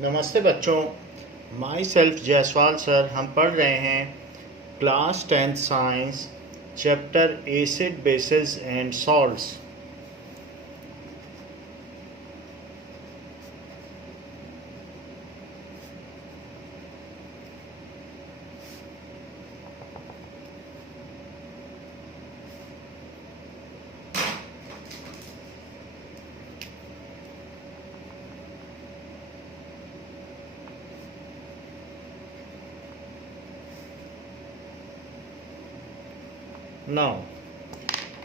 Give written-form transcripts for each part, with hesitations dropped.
नमस्ते बच्चों, my self Jaiswal sir. हम पढ़ रहे हैं class 10th science chapter acid basis and salts. Now,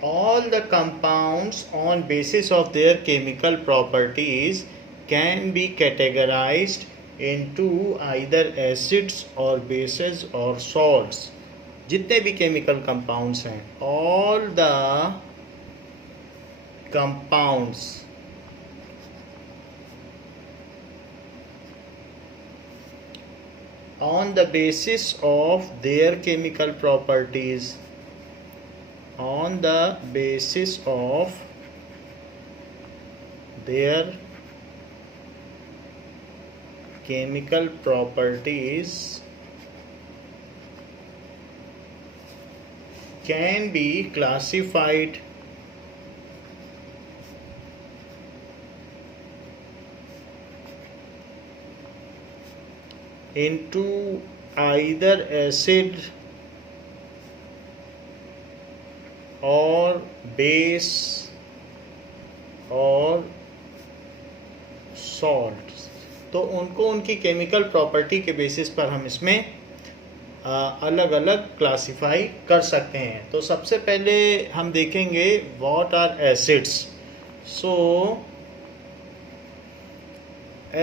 all the compounds on basis of their chemical properties can be categorized into either acids or bases or salts. जितने भी chemical compounds हैं, all the compounds on the basis of their chemical properties, on the basis of their chemical properties can be classified into either acid और base और salt. तो उनको उनकी chemical property के basis पर हम इसमें अलग अलग क्लासिफाई कर सकते हैं। तो सबसे पहले हम देखेंगे what are acids. So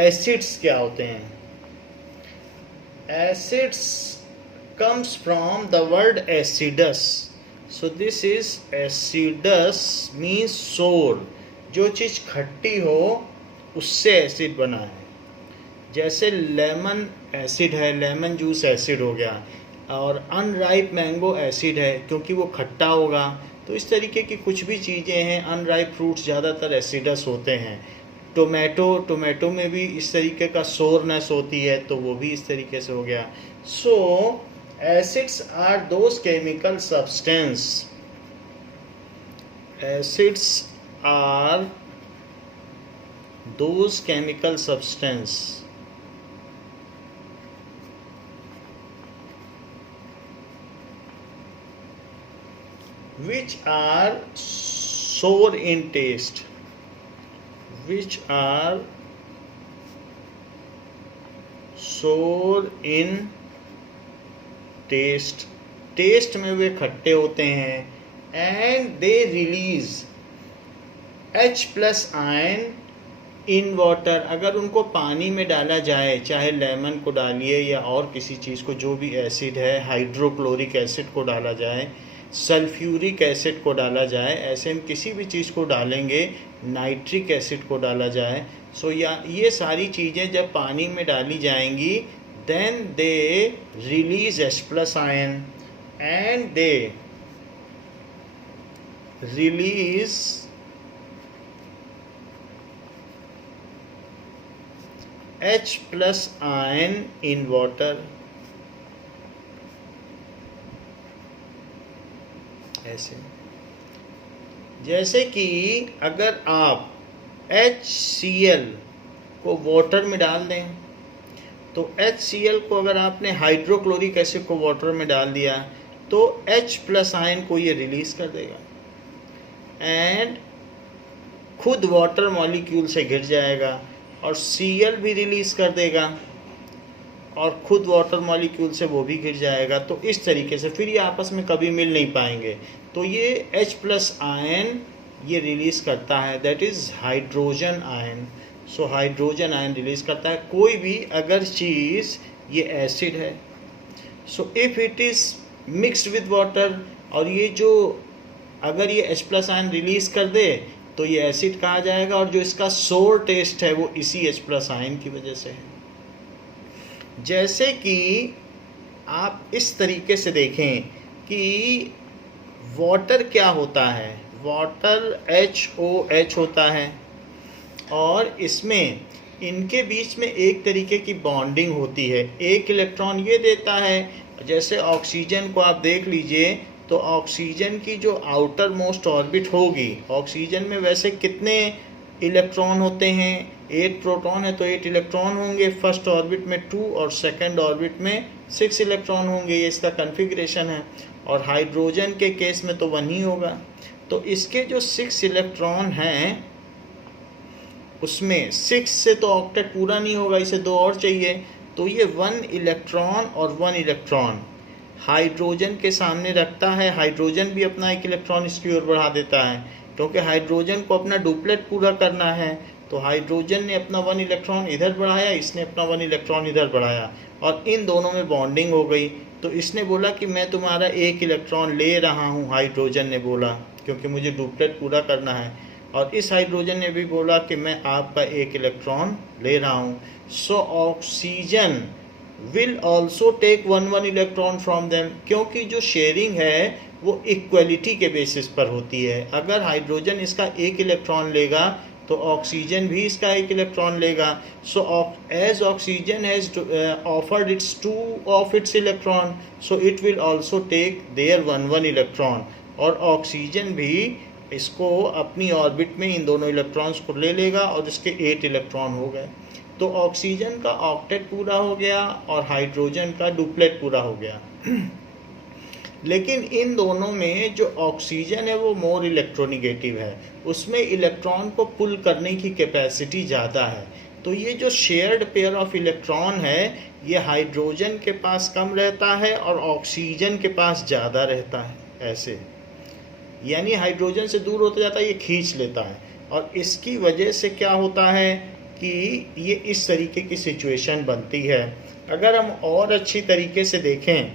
acids क्या होते हैं? Acids comes from the word acidus. So this is acidus means sour. जो चीज़ खट्टी हो उससे एसिड बना है। जैसे लेमन एसिड है, लेमन जूस एसिड हो गया, और अनराइप मैंगो एसिड है क्योंकि वो खट्टा होगा। तो इस तरीके की कुछ भी चीज़ें हैं, अनराइप फ्रूट्स ज़्यादातर एसिडस होते हैं। टोमेटो में भी इस तरीके का सोरनेस होती है, तो वो भी इस तरीके से हो गया। सो acids are those chemical substance. Acids are those chemical substance which are sour in taste, which are sour in taste में वे खट्टे होते हैं। And they release H+ ion in water. अगर उनको पानी में डाला जाए, चाहे लेमन को डालिए या और किसी चीज़ को, जो भी एसिड है, हाइड्रोक्लोरिक एसिड को डाला जाए, सल्फ्यूरिक एसिड को डाला जाए, ऐसे हम किसी भी चीज़ को डालेंगे, नाइट्रिक एसिड को डाला जाए। सो ये सारी चीज़ें जब पानी में डाली जाएंगी, then they release H+ ion and they release H+ ion in water। ऐसे जैसे कि अगर आप HCl को वाटर में डाल दें, तो HCl को अगर आपने हाइड्रोक्लोरिक एसिड को वाटर में डाल दिया तो H+ आयन को ये रिलीज कर देगा एंड खुद वाटर मॉलिक्यूल से घिर जाएगा, और Cl भी रिलीज कर देगा और खुद वाटर मॉलिक्यूल से वो भी घिर जाएगा। तो इस तरीके से फिर ये आपस में कभी मिल नहीं पाएंगे। तो ये H+ आयन ये रिलीज करता है, that is hydrogen ion. So hydrogen ion release करता है कोई भी अगर चीज़ ये एसिड है। So if it is mixed with water, और ये जो अगर ये H+ आयन रिलीज कर दे तो ये एसिड कहा जाएगा, और जो इसका सोर टेस्ट है वो इसी H+ आयन की वजह से है। जैसे कि आप इस तरीके से देखें कि वाटर क्या होता है, वाटर HOH होता है, और इसमें इनके बीच में एक तरीके की बॉन्डिंग होती है। एक इलेक्ट्रॉन ये देता है, जैसे ऑक्सीजन को आप देख लीजिए, तो ऑक्सीजन की जो आउटर मोस्ट ऑर्बिट होगी, ऑक्सीजन में वैसे कितने इलेक्ट्रॉन होते हैं? 8 प्रोटॉन है तो 8 इलेक्ट्रॉन होंगे, फर्स्ट ऑर्बिट में 2 और सेकंड ऑर्बिट में 6 इलेक्ट्रॉन होंगे, ये इसका कन्फिग्रेशन है। और हाइड्रोजन के केस में तो 1 ही होगा। तो इसके जो 6 इलेक्ट्रॉन हैं उसमें 6 से तो ऑक्टेट पूरा नहीं होगा, इसे 2 और चाहिए। तो ये 1 इलेक्ट्रॉन और 1 इलेक्ट्रॉन हाइड्रोजन के सामने रखता है। हाइड्रोजन भी अपना 1 इलेक्ट्रॉन इसकी ओर बढ़ा देता है, क्योंकि हाइड्रोजन को अपना डुप्लेट पूरा करना है। तो हाइड्रोजन ने अपना 1 इलेक्ट्रॉन इधर बढ़ाया, इसने अपना 1 इलेक्ट्रॉन इधर बढ़ाया, और इन दोनों में बॉन्डिंग हो गई। तो इसने बोला कि मैं तुम्हारा 1 इलेक्ट्रॉन ले रहा हूँ, हाइड्रोजन ने बोला, क्योंकि मुझे डुप्लेट पूरा करना है। और इस हाइड्रोजन ने भी बोला कि मैं आपका 1 इलेक्ट्रॉन ले रहा हूँ। So oxygen will also take 1 electron from them, क्योंकि जो शेयरिंग है वो इक्वलिटी के बेसिस पर होती है। अगर हाइड्रोजन इसका 1 इलेक्ट्रॉन लेगा तो ऑक्सीजन भी इसका 1 इलेक्ट्रॉन लेगा। So as oxygen has offered its 2 of its electron, so it will also take their 1 electron. और ऑक्सीजन भी इसको अपनी ऑर्बिट में इन दोनों इलेक्ट्रॉन्स को ले लेगा और इसके 8 इलेक्ट्रॉन हो गए। तो ऑक्सीजन का ऑक्टेट पूरा हो गया और हाइड्रोजन का डुप्लेट पूरा हो गया। लेकिन इन दोनों में जो ऑक्सीजन है वो मोर इलेक्ट्रोनिगेटिव है, उसमें इलेक्ट्रॉन को पुल करने की कैपेसिटी ज़्यादा है। तो ये जो शेयर्ड पेयर ऑफ इलेक्ट्रॉन है ये हाइड्रोजन के पास कम रहता है और ऑक्सीजन के पास ज़्यादा रहता है। ऐसे यानी हाइड्रोजन से दूर होता जाता है, ये खींच लेता है। और इसकी वजह से क्या होता है कि ये इस तरीके की सिचुएशन बनती है। अगर हम और अच्छी तरीके से देखें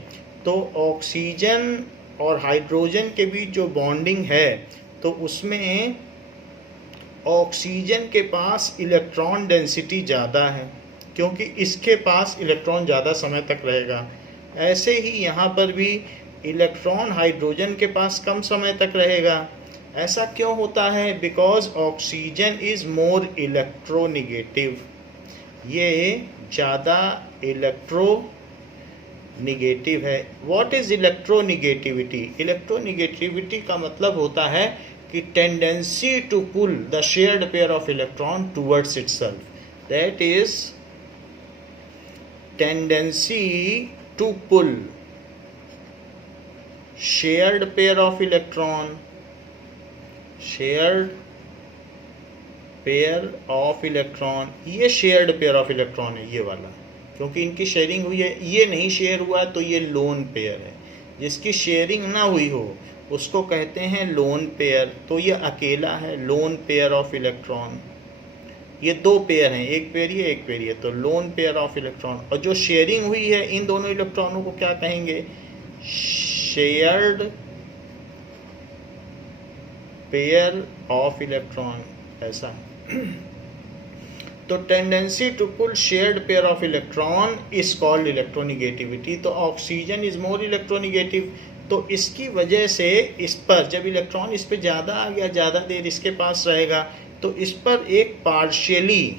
तो ऑक्सीजन और हाइड्रोजन के बीच जो बॉन्डिंग है तो उसमें ऑक्सीजन के पास इलेक्ट्रॉन डेंसिटी ज़्यादा है, क्योंकि इसके पास इलेक्ट्रॉन ज़्यादा समय तक रहेगा। ऐसे ही यहाँ पर भी इलेक्ट्रॉन हाइड्रोजन के पास कम समय तक रहेगा। ऐसा क्यों होता है? Because oxygen is more electronegative, ये ज़्यादा इलेक्ट्रोनिगेटिव है। What is electronegativity? इलेक्ट्रोनिगेटिविटी का मतलब होता है कि tendency to pull the shared pair of electron towards itself, that is tendency to pull shared pair of electron, shared pair of electron, ये shared pair of electron है ये वाला, क्योंकि इनकी शेयरिंग हुई है। ये नहीं शेयर हुआ तो ये लोन पेयर है। जिसकी शेयरिंग ना हुई हो उसको कहते हैं लोन पेयर। तो ये अकेला है, लोन पेयर ऑफ इलेक्ट्रॉन। ये 2 पेयर हैं, एक पेयर ये एक पेयर ये, तो लोन पेयर ऑफ इलेक्ट्रॉन। और जो शेयरिंग हुई है इन दोनों इलेक्ट्रॉनों को क्या कहेंगे? Shared pair of electron. ऐसा तो tendency to pull shared pair of electron is called electronegativity. तो ऑक्सीजन इज मोर इलेक्ट्रोनिगेटिव, तो इसकी वजह से इस पर जब इलेक्ट्रॉन इस पर ज़्यादा आ गया, ज़्यादा देर इसके पास रहेगा, तो इस पर एक पार्शियली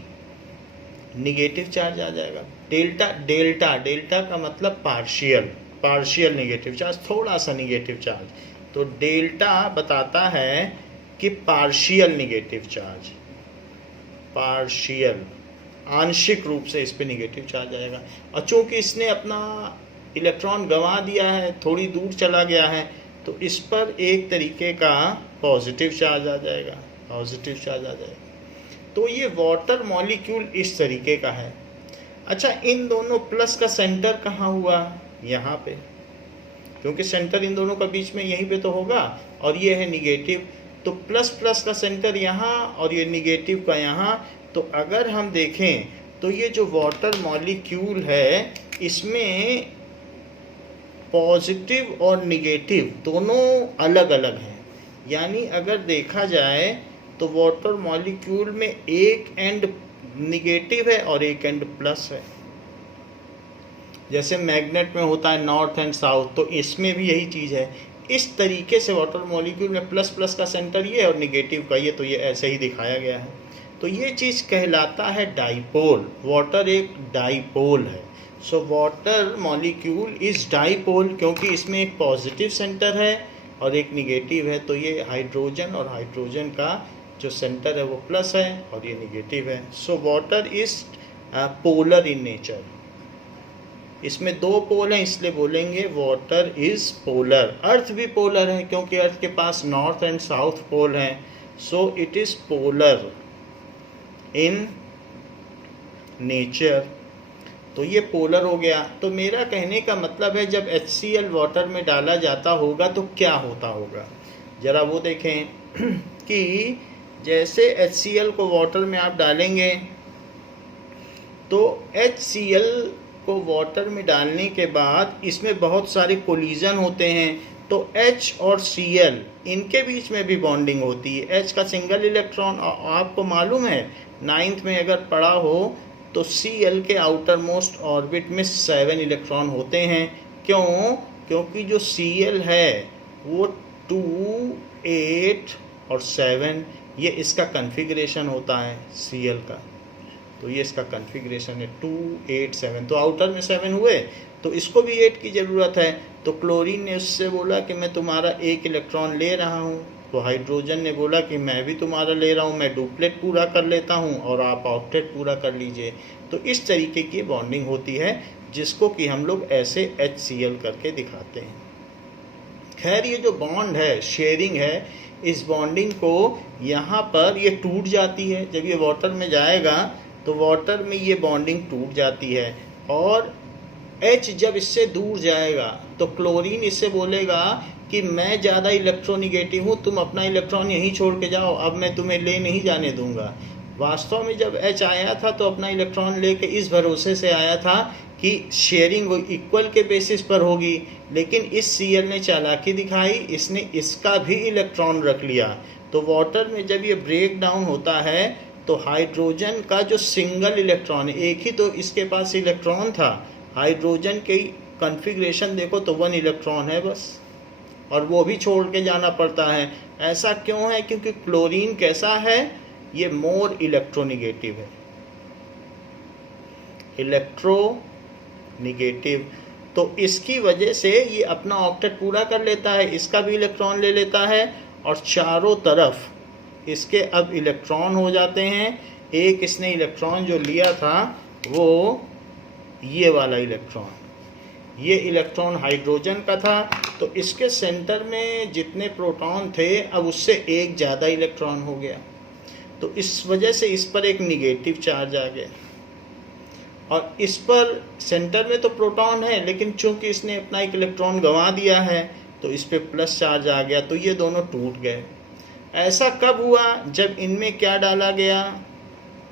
निगेटिव चार्ज आ जाएगा। डेल्टा डेल्टा डेल्टा का मतलब पार्शियल निगेटिव चार्ज, थोड़ा सा निगेटिव चार्ज। तो डेल्टा बताता है कि पार्शियल निगेटिव चार्ज, पार्शियल आंशिक रूप से इस पे निगेटिव चार्ज आएगा। और चूंकि इसने अपना इलेक्ट्रॉन गंवा दिया है, थोड़ी दूर चला गया है, तो इस पर एक तरीके का पॉजिटिव चार्ज आ जाएगा, पॉजिटिव चार्ज आ जाएगा। तो ये वाटर मॉलिक्यूल इस तरीके का है। अच्छा, इन दोनों प्लस का सेंटर कहाँ हुआ? यहाँ पे, क्योंकि सेंटर इन दोनों का बीच में यहीं पे तो होगा। और ये है निगेटिव, तो प्लस प्लस का सेंटर यहाँ और ये निगेटिव का यहाँ। तो अगर हम देखें तो ये जो वाटर मॉलिक्यूल है इसमें पॉजिटिव और निगेटिव दोनों अलग अलग हैं। यानी अगर देखा जाए तो वाटर मॉलिक्यूल में एक एंड निगेटिव है और एक एंड प्लस है। जैसे मैग्नेट में होता है नॉर्थ एंड साउथ, तो इसमें भी यही चीज़ है। इस तरीके से वाटर मॉलिक्यूल में प्लस प्लस का सेंटर ये और निगेटिव का ये, तो ये ऐसे ही दिखाया गया है। तो ये चीज़ कहलाता है डाइपोल। वाटर एक डाइपोल है। So water molecule is dipole, क्योंकि इसमें एक पॉजिटिव सेंटर है और एक निगेटिव है। तो ये हाइड्रोजन और हाइड्रोजन का जो सेंटर है वो प्लस है और ये निगेटिव है। So water is polar in nature. इसमें 2 पोल हैं, इसलिए बोलेंगे वाटर इज पोलर। अर्थ भी पोलर है क्योंकि अर्थ के पास नॉर्थ एंड साउथ पोल हैं। So it is polar in nature. तो ये पोलर हो गया। तो मेरा कहने का मतलब है जब HCl वाटर में डाला जाता होगा तो क्या होता होगा, ज़रा वो देखें कि जैसे HCl को वाटर में आप डालेंगे तो HCl को वाटर में डालने के बाद इसमें बहुत सारे कोलिजन होते हैं। तो H और Cl इनके बीच में भी बॉन्डिंग होती है। H का सिंगल इलेक्ट्रॉन, आपको मालूम है 9th में अगर पढ़ा हो तो Cl के आउटर मोस्ट ऑर्बिट में 7 इलेक्ट्रॉन होते हैं। क्यों? क्योंकि जो Cl है वो 2, 8 और 7, ये इसका कन्फिग्रेशन होता है Cl का। तो ये इसका कन्फिग्रेशन है 2, 8, 7। तो आउटर में 7 हुए तो इसको भी 8 की ज़रूरत है। तो क्लोरीन ने उससे बोला कि मैं तुम्हारा 1 इलेक्ट्रॉन ले रहा हूँ। तो हाइड्रोजन ने बोला कि मैं भी तुम्हारा ले रहा हूँ, मैं डुप्लेट पूरा कर लेता हूँ और आप ऑक्टेट पूरा कर लीजिए। तो इस तरीके की बॉन्डिंग होती है जिसको कि हम लोग ऐसे HCl करके दिखाते हैं। खैर ये जो बॉन्ड है, शेयरिंग है, इस बॉन्डिंग को यहाँ पर ये टूट जाती है। जब ये वाटर में जाएगा तो वाटर में ये बॉन्डिंग टूट जाती है और H जब इससे दूर जाएगा तो क्लोरीन इससे बोलेगा कि मैं ज़्यादा इलेक्ट्रोनिगेटिव हूँ, तुम अपना इलेक्ट्रॉन यहीं छोड़ के जाओ, अब मैं तुम्हें ले नहीं जाने दूंगा। वास्तव में जब H आया था तो अपना इलेक्ट्रॉन लेके इस भरोसे से आया था कि शेयरिंग इक्वल के बेसिस पर होगी, लेकिन इस Cl ने चालाकी दिखाई, इसने इसका भी इलेक्ट्रॉन रख लिया। तो वाटर में जब ये ब्रेक डाउन होता है तो हाइड्रोजन का जो सिंगल इलेक्ट्रॉन, एक ही तो इसके पास इलेक्ट्रॉन था, हाइड्रोजन की कॉन्फ़िगरेशन देखो तो 1 इलेक्ट्रॉन है बस, और वो भी छोड़ के जाना पड़ता है। ऐसा क्यों है? क्योंकि क्लोरीन कैसा है, ये मोर इलेक्ट्रोनिगेटिव है, इलेक्ट्रोनिगेटिव। तो इसकी वजह से ये अपना ऑक्टेट पूरा कर लेता है, इसका भी इलेक्ट्रॉन ले लेता है और चारों तरफ इसके अब इलेक्ट्रॉन हो जाते हैं। एक इसने इलेक्ट्रॉन जो लिया था वो ये वाला इलेक्ट्रॉन, ये इलेक्ट्रॉन हाइड्रोजन का था। तो इसके सेंटर में जितने प्रोटॉन थे अब उससे एक ज़्यादा इलेक्ट्रॉन हो गया। तो इस वजह से इस पर एक निगेटिव चार्ज आ गया और इस पर सेंटर में तो प्रोटॉन है लेकिन चूंकि इसने अपना एक इलेक्ट्रॉन गंवा दिया है तो इस पर प्लस चार्ज आ गया। तो ये दोनों टूट गए। ऐसा कब हुआ? जब इनमें क्या डाला गया?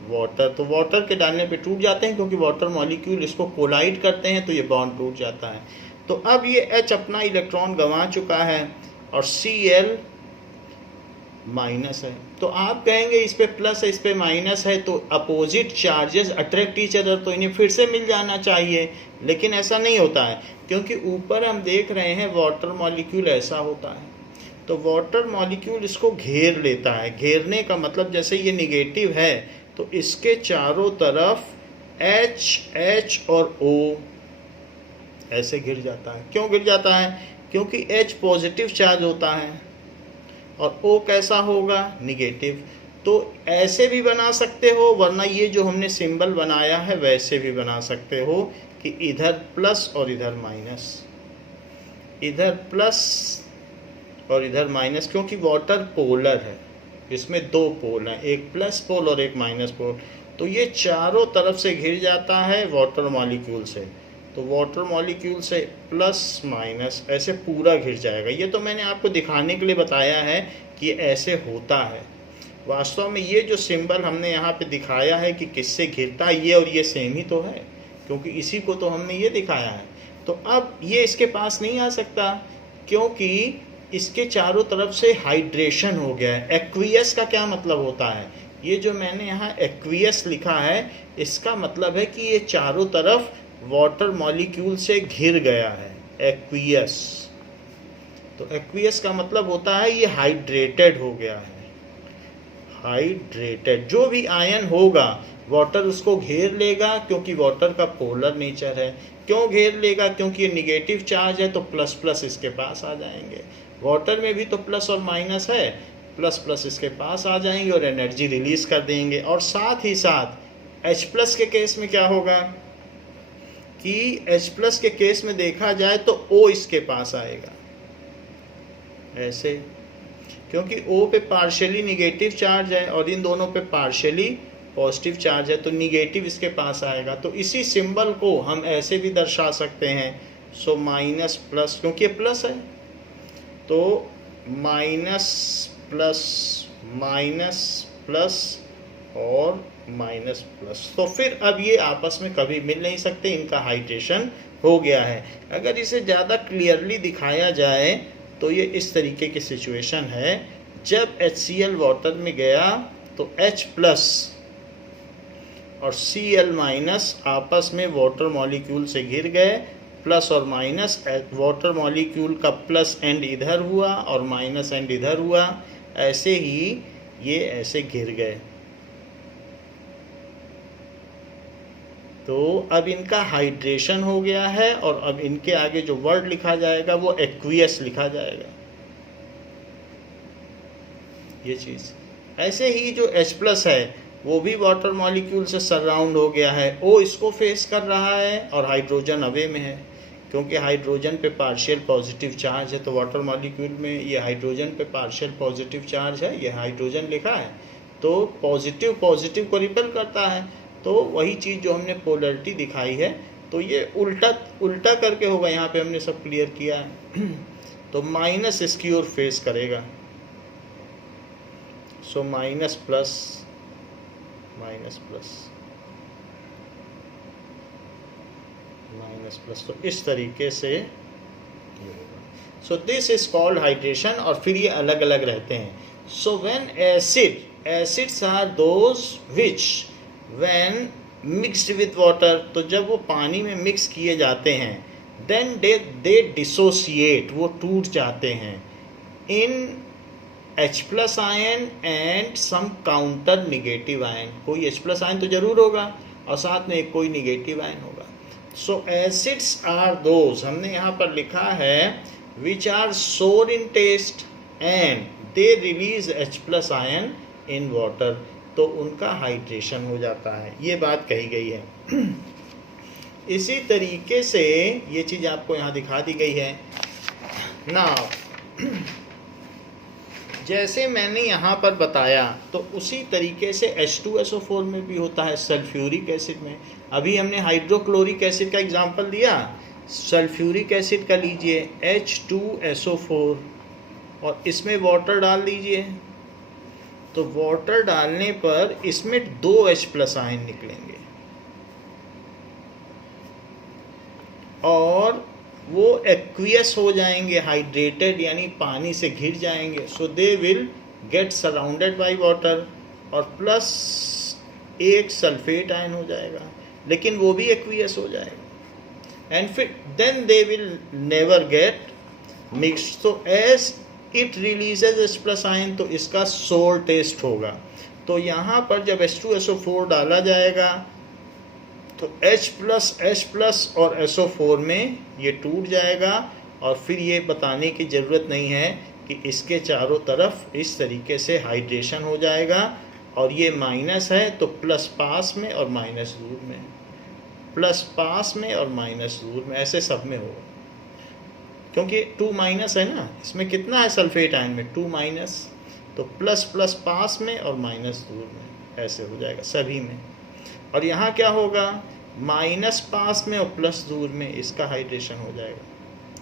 वाटर। तो वाटर के डालने पे टूट जाते हैं क्योंकि वाटर मॉलिक्यूल इसको कोलाइड करते हैं तो ये बॉन्ड टूट जाता है। तो अब ये H अपना इलेक्ट्रॉन गंवा चुका है और Cl माइनस है। तो आप कहेंगे इस पे प्लस है, इस पे माइनस है, तो opposite charges attract each other, तो इन्हें फिर से मिल जाना चाहिए, लेकिन ऐसा नहीं होता है क्योंकि ऊपर हम देख रहे हैं वाटर मॉलिक्यूल ऐसा होता है। तो वाटर मॉलिक्यूल इसको घेर लेता है। घेरने का मतलब जैसे ये निगेटिव है तो इसके चारों तरफ H, H और O ऐसे घिर जाता है। क्यों घिर जाता है? क्योंकि H पॉजिटिव चार्ज होता है और O कैसा होगा? निगेटिव। तो ऐसे भी बना सकते हो, वरना ये जो हमने सिंबल बनाया है वैसे भी बना सकते हो कि इधर प्लस और इधर माइनस, इधर प्लस और इधर माइनस, क्योंकि वाटर पोलर है, इसमें 2 पोल हैं, एक प्लस पोल और एक माइनस पोल। तो ये चारों तरफ से घिर जाता है वाटर मॉलिक्यूल से। तो वाटर मॉलिक्यूल से प्लस माइनस ऐसे पूरा घिर जाएगा। ये तो मैंने आपको दिखाने के लिए बताया है कि ऐसे होता है। वास्तव में ये जो सिंबल हमने यहाँ पे दिखाया है कि किससे घिरता है, ये और ये सेम ही तो है, क्योंकि इसी को तो हमने ये दिखाया है। तो अब ये इसके पास नहीं आ सकता क्योंकि इसके चारों तरफ से हाइड्रेशन हो गया है। एक्वियस का क्या मतलब होता है? ये जो मैंने यहाँ एक्वियस लिखा है इसका मतलब है कि ये चारों तरफ वाटर मॉलिक्यूल से घिर गया है, एक्वियस। तो एक्वियस का मतलब होता है ये हाइड्रेटेड हो गया है, हाइड्रेटेड। जो भी आयन होगा वाटर उसको घेर लेगा, क्योंकि वाटर का पोलर नेचर है। क्यों घेर लेगा? क्योंकि ये निगेटिव चार्ज है, तो प्लस प्लस इसके पास आ जाएंगे। वाटर में भी तो प्लस और माइनस है, प्लस प्लस इसके पास आ जाएंगे और एनर्जी रिलीज कर देंगे। और साथ ही साथ H प्लस के केस में क्या होगा कि H प्लस के केस में देखा जाए तो O इसके पास आएगा ऐसे, क्योंकि O पे पार्शियली निगेटिव चार्ज है और इन दोनों पे पार्शियली पॉजिटिव चार्ज है, तो निगेटिव इसके पास आएगा। तो इसी सिंबल को हम ऐसे भी दर्शा सकते हैं, सो माइनस प्लस, क्योंकि ये प्लस है तो माइनस प्लस और माइनस प्लस। तो फिर अब ये आपस में कभी मिल नहीं सकते, इनका हाइड्रेशन हो गया है। अगर इसे ज़्यादा क्लियरली दिखाया जाए तो ये इस तरीके की सिचुएशन है, जब HCl वाटर में गया तो H प्लस और Cl माइनस आपस में वाटर मॉलिक्यूल से घिर गए। प्लस और माइनस, वाटर मॉलिक्यूल का प्लस एंड इधर हुआ और माइनस एंड इधर हुआ, ऐसे ही ये ऐसे घिर गए। तो अब इनका हाइड्रेशन हो गया है और अब इनके आगे जो वर्ड लिखा जाएगा वो एक्वियस लिखा जाएगा, ये चीज़। ऐसे ही जो H प्लस है वो भी वाटर मॉलिक्यूल से सराउंड हो गया है, O इसको फेस कर रहा है और हाइड्रोजन अवे में है, क्योंकि हाइड्रोजन पे पार्शियल पॉजिटिव चार्ज है। तो वाटर मॉलिक्यूल में ये हाइड्रोजन पे पार्शियल पॉजिटिव चार्ज है, ये हाइड्रोजन लिखा है, तो पॉजिटिव पॉजिटिव को रिपेल करता है। तो वही चीज़ जो हमने पोलरिटी दिखाई है, तो ये उल्टा करके होगा, यहाँ पे हमने सब क्लियर किया है। तो माइनस इसकी ओर फेस करेगा, so minus plus minus plus, तो इस तरीके से। So this is called hydration. और फिर ये अलग अलग रहते हैं। So when acids are those which when mixed with water, तो जब वो पानी में मिक्स किए जाते हैं, देन दे डिसोसिएट, वो टूट जाते हैं in H plus ion and some counter negative ion. कोई H प्लस आयन तो जरूर होगा और साथ में कोई निगेटिव आयन होगा। सो एसिड्स आर दोज, हमने यहाँ पर लिखा है, which are sour in taste and they release H plus ion in water, तो उनका हाइड्रेशन हो जाता है, ये बात कही गई है। इसी तरीके से ये चीज़ आपको यहाँ दिखा दी गई है। नाउ जैसे मैंने यहाँ पर बताया, तो उसी तरीके से H2SO4 में भी होता है, सल्फ्यूरिक एसिड में। अभी हमने हाइड्रोक्लोरिक एसिड का एग्जांपल दिया, सल्फ्यूरिक एसिड का लीजिए H2SO4 और इसमें वाटर डाल दीजिए, तो वाटर डालने पर इसमें 2 H प्लस आयन निकलेंगे और वो एक्वियस हो जाएंगे, हाइड्रेटेड यानी पानी से घिर जाएंगे। So they will get surrounded by water, और प्लस एक सल्फेट आयन हो जाएगा, लेकिन वो भी एक्वियस हो जाएगा। एंड फिर then they will never get mixed. तो as it releases H plus ion, तो इसका सोर टेस्ट होगा। तो यहाँ पर जब H2SO4 डाला जाएगा तो H प्लस और SO4 में ये टूट जाएगा, और फिर ये बताने की ज़रूरत नहीं है कि इसके चारों तरफ इस तरीके से हाइड्रेशन हो जाएगा। और ये माइनस है तो प्लस पास में और माइनस दूर में, प्लस पास में और माइनस दूर में, ऐसे सब में होगा, क्योंकि 2 माइनस है ना, इसमें कितना है सल्फेट आयन में 2 माइनस, तो प्लस प्लस पास में और माइनस दूर में, ऐसे हो जाएगा सभी में। और यहाँ क्या होगा, माइनस पास में और प्लस दूर में, इसका हाइड्रेशन हो जाएगा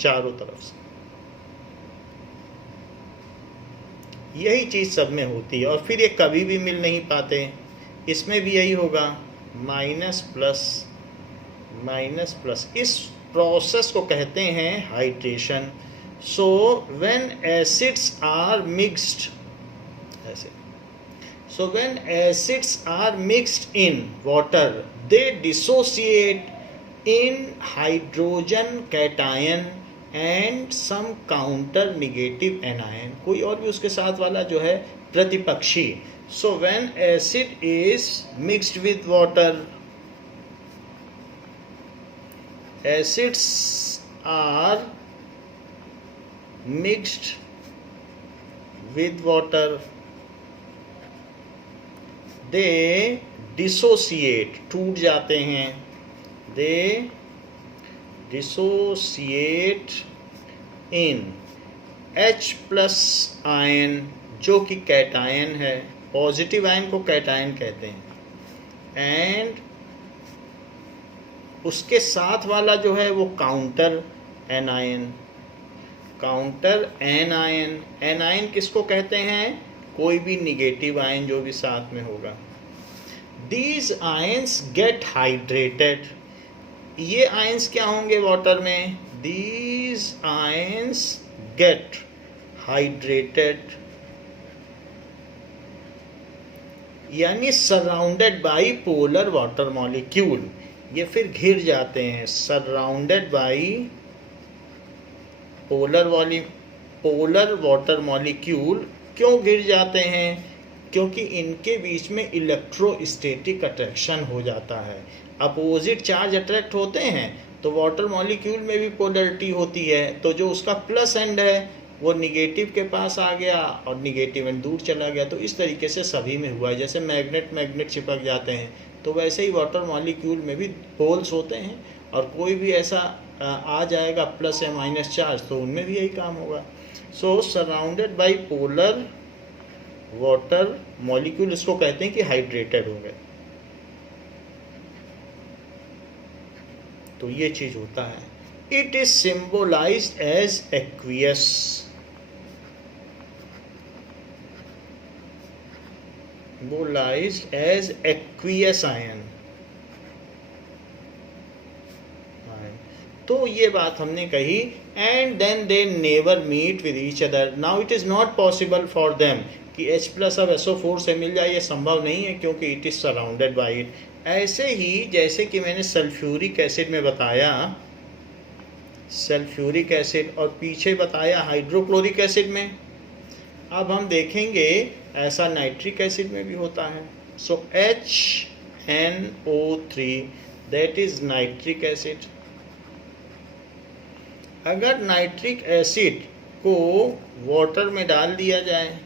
चारों तरफ से। यही चीज़ सब में होती है, और फिर ये कभी भी मिल नहीं पाते। इसमें भी यही होगा, माइनस प्लस। इस प्रोसेस को कहते हैं hydration. So when acids are mixed, ऐसे, so when acids are mixed in water, they dissociate in hydrogen cation and some counter negative anion। कोई और भी उसके साथ वाला जो है प्रतिपक्षी. So when acid is mixed with water, acids are mixed with water, they dissociate, टूट जाते हैं, they dissociate in H plus ion, जो कि कैटायन है. पॉजिटिव आयन को कैटायन कहते हैं. एंड उसके साथ वाला जो है वो counter anion. Counter anion. Anion किसको कहते हैं? कोई भी निगेटिव आयन जो भी साथ में होगा. These ions get hydrated. ये आयन्स क्या होंगे वाटर में? दीज आयन्स गेट हाइड्रेटेड, यानी surrounded by polar water molecule. ये फिर घिर जाते हैं. Surrounded by polar water molecule. क्यों घिर जाते हैं? क्योंकि इनके बीच में इलेक्ट्रोस्टैटिक अट्रैक्शन हो जाता है. अपोजिट चार्ज अट्रैक्ट होते हैं तो वाटर मॉलिक्यूल में भी पोलरिटी होती है. तो जो उसका प्लस एंड है वो निगेटिव के पास आ गया और निगेटिव एंड दूर चला गया. तो इस तरीके से सभी में हुआ है. जैसे मैग्नेट चिपक जाते हैं तो वैसे ही वाटर मॉलिक्यूल में भी पोल्स होते हैं, और कोई भी ऐसा आ जाएगा प्लस या माइनस चार्ज तो उनमें भी यही काम होगा. So surrounded by polar water molecule, इसको कहते हैं कि हाइड्रेटेड हो गए. तो ये चीज होता है. It is symbolised as aqueous. symbolized as aqueous ion. तो ये बात हमने कही. And then they never meet with each other. Now it is not possible for them कि H प्लस अब SO4 से मिल जाए. ये संभव नहीं है क्योंकि it is surrounded by it. ऐसे ही जैसे कि मैंने सल्फ्यूरिक एसिड में बताया, सल्फ्यूरिक एसिड, और पीछे बताया हाइड्रोक्लोरिक एसिड में. अब हम देखेंगे ऐसा नाइट्रिक एसिड में भी होता है. सो HNO3 that is nitric acid. अगर नाइट्रिक एसिड को वाटर में डाल दिया जाए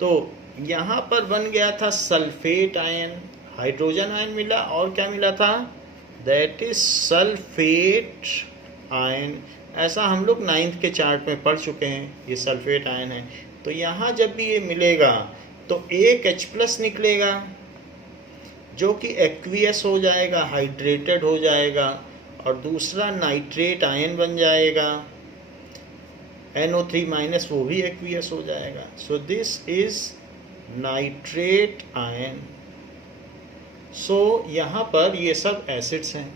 तो यहाँ पर बन गया था सल्फेट आयन. हाइड्रोजन आयन मिला और क्या मिला था? That is sulphate ion. ऐसा हम लोग 9th के चार्ट में पढ़ चुके हैं. ये सल्फेट आयन है. तो यहाँ जब भी ये मिलेगा तो एक H प्लस निकलेगा जो कि एक्वियस हो जाएगा, हाइड्रेटेड हो जाएगा, और दूसरा नाइट्रेट आयन बन जाएगा. NO3 माइनस वो भी एक्वियस हो जाएगा. So this is nitrate ion. So यहाँ पर ये सब एसिड्स हैं.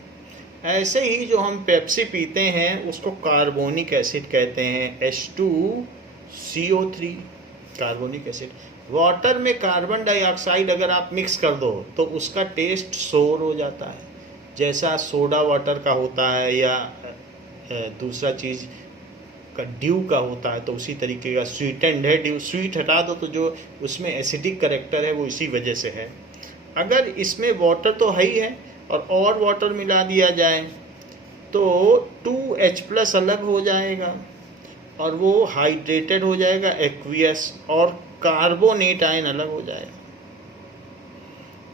ऐसे ही जो हम पेप्सी पीते हैं उसको कार्बोनिक एसिड कहते हैं. H2CO3 carbonic acid. वाटर में कार्बन डाइऑक्साइड अगर आप मिक्स कर दो तो उसका टेस्ट सोर हो जाता है, जैसा सोडा वाटर का होता है या दूसरा चीज़ का ड्यू का होता है. तो उसी तरीके का स्वीटेंड है ड्यू. स्वीट हटा दो तो जो उसमें एसिडिक करेक्टर है वो इसी वजह से है. अगर इसमें वाटर तो है ही है और वाटर मिला दिया जाए तो 2H प्लस अलग हो जाएगा और वो हाइड्रेटेड हो जाएगा, एक्वियस, और कार्बोनेट आयन अलग हो जाएगा.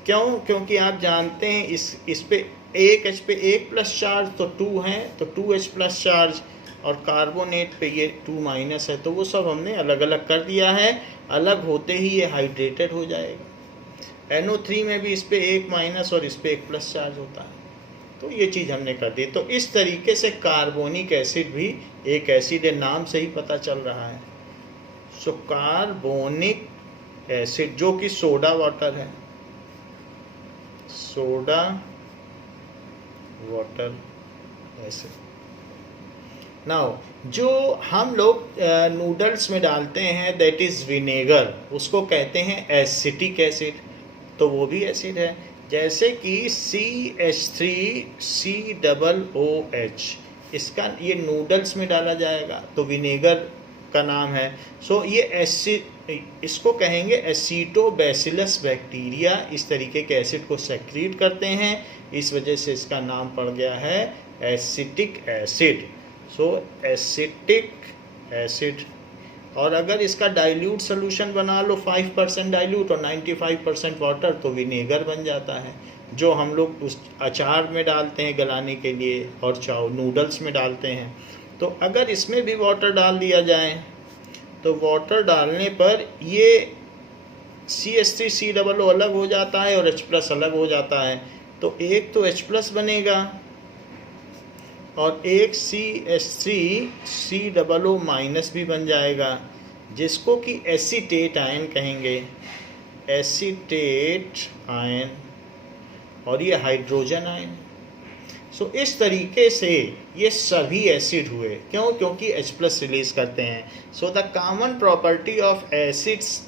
क्यों? क्योंकि आप जानते हैं इस पे एक H पे 1 प्लस चार्ज तो 2 है, तो 2H प्लस चार्ज, और कार्बोनेट पे ये 2 माइनस है. तो वो सब हमने अलग अलग कर दिया है. अलग होते ही ये हाइड्रेटेड हो जाएगा. NO3 में भी इस पे 1 माइनस और इस पे 1 प्लस चार्ज होता है. तो ये चीज़ हमने कर दी. तो इस तरीके से कार्बोनिक एसिड भी एक एसिड है, नाम से ही पता चल रहा है. सो कार्बोनिक एसिड जो कि सोडा वाटर है, सोडा वाटर एसिड. नाउ जो हम लोग नूडल्स में डालते हैं दैट इज़ विनेगर, उसको कहते हैं एसिटिक एसिड. तो वो भी एसिड है. जैसे कि CH3COOH, इसका ये नूडल्स में डाला जाएगा तो विनेगर का नाम है. सो ये इसको कहेंगे एसिटोबैसिलस बैक्टीरिया। इस तरीके के एसिड को सेक्रीट करते हैं, इस वजह से इसका नाम पड़ गया है एसिटिक एसिड। सो एसिटिक एसिड। और अगर इसका डाइल्यूट सोल्यूशन बना लो 5% डाइल्यूट और 95% वाटर, तो विनेगर बन जाता है, जो हम लोग उस अचार में डालते हैं गलाने के लिए और नूडल्स में डालते हैं। तो अगर इसमें भी वाटर डाल दिया जाए तो वाटर डालने पर ये CH3COO अलग हो जाता है और H+ अलग हो जाता है। तो एक तो H+ बनेगा और एक CH3COO- भी बन जाएगा, जिसको कि एसीटेट आयन कहेंगे, एसीटेट आयन, और ये हाइड्रोजन आयन। सो इस तरीके से ये सभी एसिड हुए। क्यों? क्योंकि H+ रिलीज करते हैं। So the common property of acids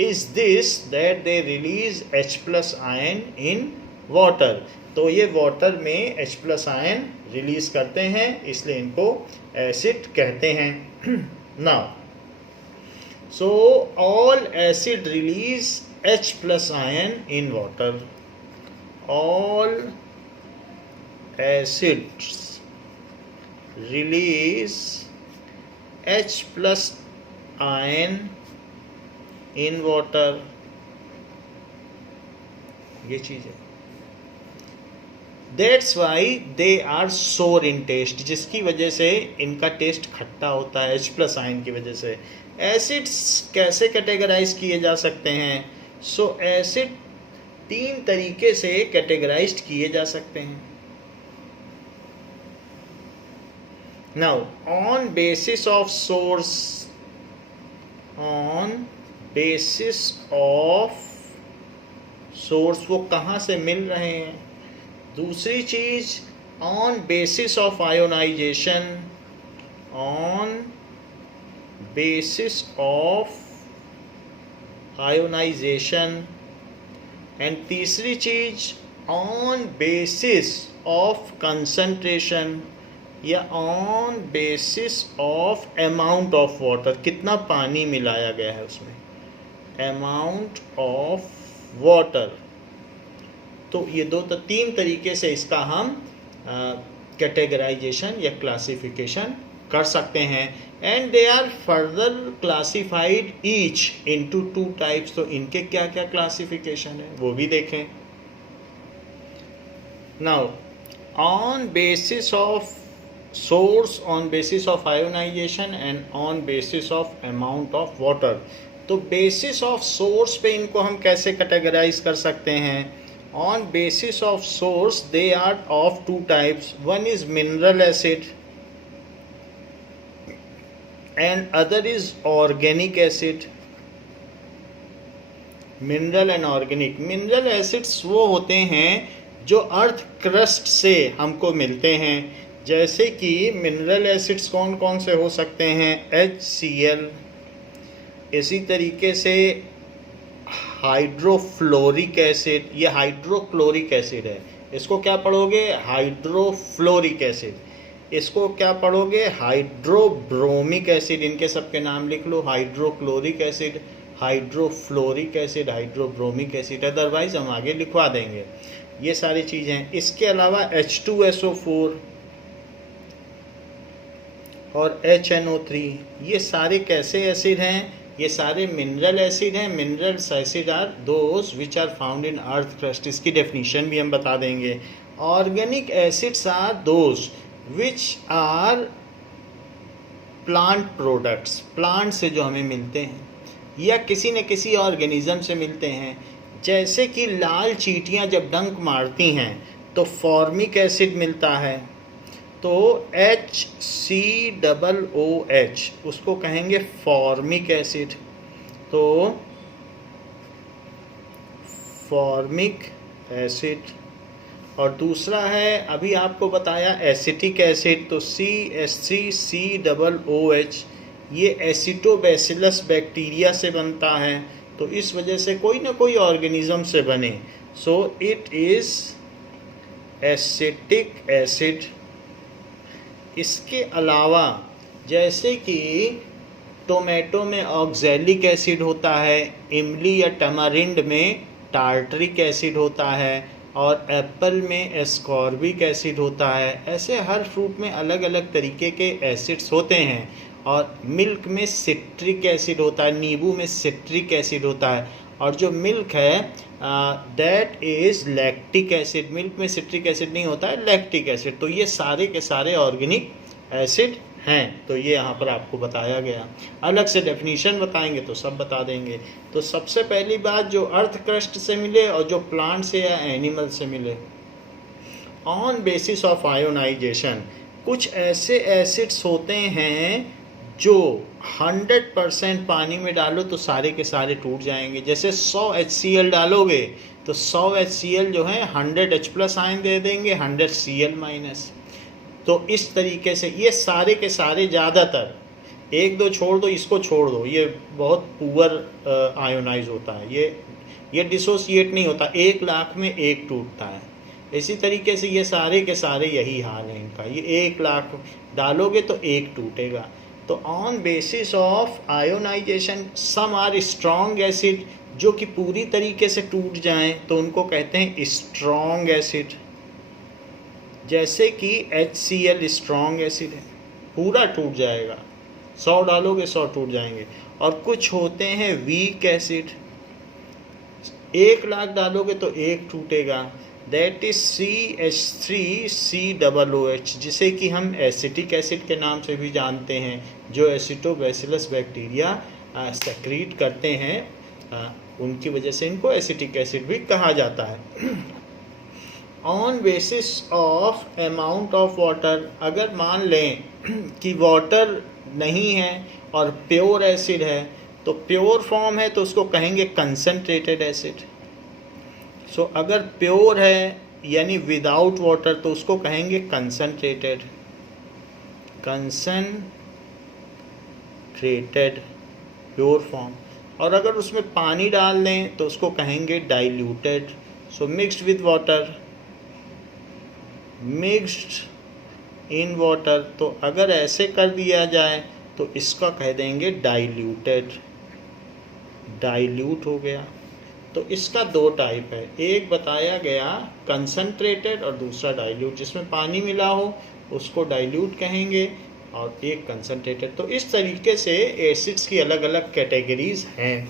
is this that they release H+ ion in water. तो ये वाटर में H+ आयन रिलीज करते हैं, इसलिए इनको एसिड कहते हैं। Now so all acid release H+ ion in water. All acids release H+ ion in water। ये चीज़ है। That's why they are sour in taste, जिसकी वजह से इनका टेस्ट खट्टा होता है H+ आयन की वजह से। एसिड्स कैसे कैटेगराइज किए जा सकते हैं? सो एसिड 3 तरीके से कैटेगराइज किए जा सकते हैं। Now, on basis of source, वो कहाँ से मिल रहे हैं। दूसरी चीज on basis of ionization, and तीसरी चीज ऑन बेसिस ऑफ कंसंट्रेशन या on basis of amount of water, कितना पानी मिलाया गया है उसमें, अमाउंट ऑफ वाटर। तो ये 3 तरीके से इसका हम कैटेगराइजेशन या क्लासिफिकेशन कर सकते हैं। And they are further classified each into 2 types. तो इनके क्या क्या क्लासिफिकेशन है वो भी देखें। Now on basis of source, on basis of ionization and on basis of amount of water। तो basis of source पे इनको हम कैसे कैटेगराइज कर सकते हैं? on basis of source they are of 2 types, one is mineral acid and other is organic acid। Mineral and organic. Mineral acids वो होते हैं जो अर्थ क्रस्ट से हमको मिलते हैं, जैसे कि मिनरल एसिड्स कौन कौन से हो सकते हैं? HCl। इसी तरीके से हाइड्रोफ्लोरिक एसिड, ये हाइड्रोक्लोरिक एसिड है, इसको क्या पढ़ोगे? Hydrofluoric acid. इसको क्या पढ़ोगे? Hydrobromic acid. इनके सबके नाम लिख लो, hydrochloric acid, hydrofluoric acid, hydrobromic acid. Otherwise हम आगे लिखवा देंगे। ये सारी चीज़ें। इसके अलावा H2SO4 और HNO3, ये सारे कैसे एसिड हैं? ये सारे मिनरल एसिड हैं। Minerals acid are those which are found in earth crust. इसकी डेफिनेशन भी हम बता देंगे। Organic acids are those which are plant products, plant से जो हमें मिलते हैं या किसी न किसी ऑर्गेनिज्म से मिलते हैं। जैसे कि लाल चींटियाँ जब डंक मारती हैं तो फॉर्मिक एसिड मिलता है, तो HCOOH उसको कहेंगे फॉर्मिक एसिड। तो फॉर्मिक एसिड। और दूसरा है, अभी आपको बताया एसिटिक एसिड, तो CH3COOH, ये एसिटोबैसिलस बैक्टीरिया से बनता है, तो इस वजह से कोई ना कोई ऑर्गेनिज्म से बने, so it is acetic acid. इसके अलावा जैसे कि टोमेटो में ऑक्जेलिक एसिड होता है, इमली या टमारिंड में टार्टरिक एसिड होता है, और एप्पल में एस्कॉर्बिक एसिड होता है। ऐसे हर फ्रूट में अलग अलग तरीके के एसिड्स होते हैं। और मिल्क में सिट्रिक एसिड होता है, नींबू में सिट्रिक एसिड होता है, और जो मिल्क है that is lactic acid. Milk में सिट्रिक एसिड नहीं होता है, लैक्टिक एसिड। तो ये सारे के सारे ऑर्गेनिक एसिड हैं। तो ये यहाँ पर आपको बताया गया। अलग से डेफिनीशन बताएंगे तो सब बता देंगे। तो सबसे पहली बात, जो अर्थ क्रस्ट से मिले और जो प्लांट से या एनिमल से मिले, ऑन बेसिस ऑफ आयोनाइजेशन, कुछ ऐसे एसिड्स होते हैं जो 100% पानी में डालो तो सारे के सारे टूट जाएंगे। जैसे 100 HCl डालोगे तो 100 HCl जो है 100 H+ आयन दे देंगे, 100 Cl-। तो इस तरीके से ये सारे के सारे, ज़्यादातर, एक दो छोड़ दो, इसको छोड़ दो, ये बहुत पुअर आयोनाइज होता है, ये डिसोसिएट नहीं होता, 1 लाख में एक टूटता है। इसी तरीके से ये सारे के सारे यही हाल है इनका, ये 1 लाख डालोगे तो एक टूटेगा। तो on basis of ionization some are strong acid, जो कि पूरी तरीके से टूट जाएं तो उनको कहते हैं स्ट्रॉन्ग एसिड। जैसे कि HCl स्ट्रॉन्ग एसिड है, पूरा टूट जाएगा, 100 डालोगे 100 टूट जाएंगे। और कुछ होते हैं वीक एसिड, 1 लाख डालोगे तो एक टूटेगा, दैट इज CH3COOH, जिसे कि हम एसिटिक एसिड के नाम से भी जानते हैं, जो एसिटोबैसिलस बैक्टीरिया सेक्रीट करते हैं, उनकी वजह से इनको एसिटिक एसिड भी कहा जाता है। On basis of amount of water, अगर मान लें कि वाटर नहीं है और प्योर एसिड है, तो प्योर फॉर्म है तो उसको कहेंगे कंसनट्रेटेड एसिड। सो अगर प्योर है यानी विदाउट वाटर तो उसको कहेंगे कंसनट्रेटेड प्योर फॉर्म। और अगर उसमें पानी डाल दें तो उसको कहेंगे diluted. So mixed with water, mixed in water, तो अगर ऐसे कर दिया जाए तो इसका कह देंगे डाइल्यूटेड, डाइल्यूट हो गया। तो इसका 2 टाइप है, एक बताया गया कंसनट्रेटेड और दूसरा डाइल्यूट। जिसमें पानी मिला हो उसको डाइल्यूट कहेंगे और एक कंसनट्रेटेड। तो इस तरीके से एसिड्स की अलग अलग कैटेगरीज हैं।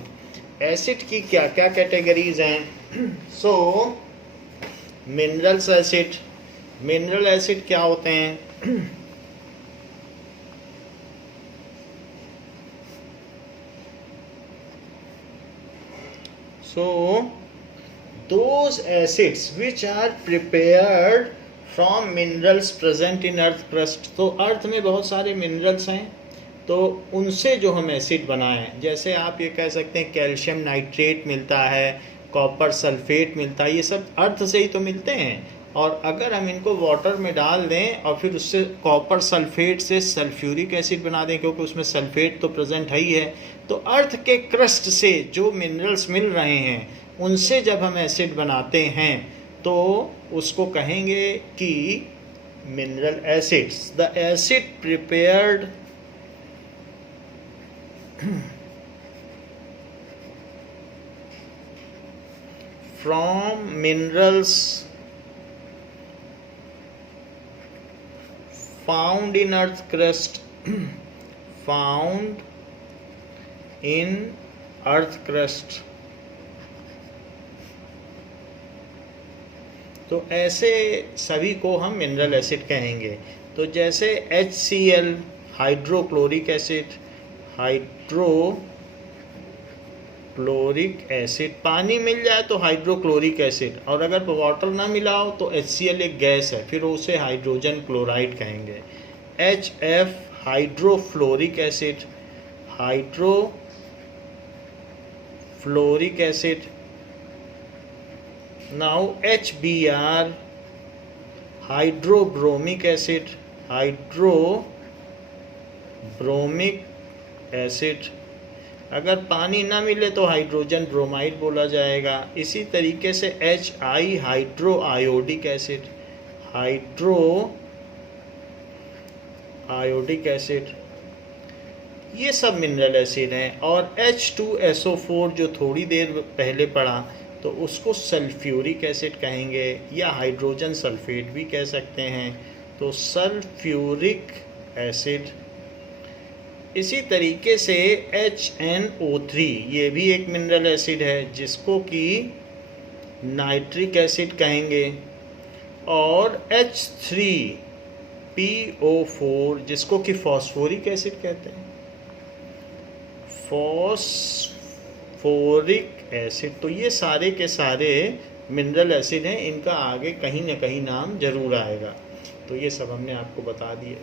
एसिड की क्या क्या कैटेगरीज हैं? सो मिनरल्स एसिड, मिनरल एसिड क्या होते हैं? So those acids which are prepared from minerals present in earth crust, तो अर्थ में बहुत सारे मिनरल्स हैं, तो उनसे जो हम एसिड बनाएं, जैसे आप ये कह सकते हैं कैल्शियम नाइट्रेट मिलता है, कॉपर सल्फेट मिलता है, ये सब अर्थ से ही तो मिलते हैं। और अगर हम इनको वाटर में डाल दें और फिर उससे कॉपर सल्फेट से सल्फ्यूरिक एसिड बना दें, क्योंकि उसमें सल्फेट तो प्रेजेंट है ही है, तो अर्थ के क्रस्ट से जो मिनरल्स मिल रहे हैं उनसे जब हम एसिड बनाते हैं तो उसको कहेंगे कि mineral acids. The acid prepared from minerals found in earth crust found in earth crust। तो ऐसे सभी को हम मिनरल एसिड कहेंगे। तो जैसे HCl hydrochloric acid, hydrochloric acid, पानी मिल जाए तो हाइड्रोक्लोरिक एसिड, और अगर वाटर ना मिला हो तो HCl एक गैस है, फिर उसे हाइड्रोजन क्लोराइड कहेंगे। HF hydrofluoric acid, hydrofluoric acid. Now HBr hydrobromic acid, hydrobromic acid. अगर पानी ना मिले तो हाइड्रोजन ब्रोमाइड बोला जाएगा। इसी तरीके से HI hydro iodic acid, hydro iodic acid. ये सब मिनरल एसिड हैं। और H2SO4 जो थोड़ी देर पहले पढ़ा, तो उसको सल्फ्यूरिक एसिड कहेंगे या हाइड्रोजन सल्फेट भी कह सकते हैं। तो सल्फ्यूरिक एसिड। इसी तरीके से HNO3 ये भी एक मिनरल एसिड है जिसको कि नाइट्रिक एसिड कहेंगे। और H3PO4 जिसको कि फॉस्फोरिक एसिड कहते हैं, फॉस्फोरिक एसिड। तो ये सारे के सारे मिनरल एसिड हैं, इनका आगे कहीं ना कहीं नाम जरूर आएगा। तो ये सब हमने आपको बता दिए।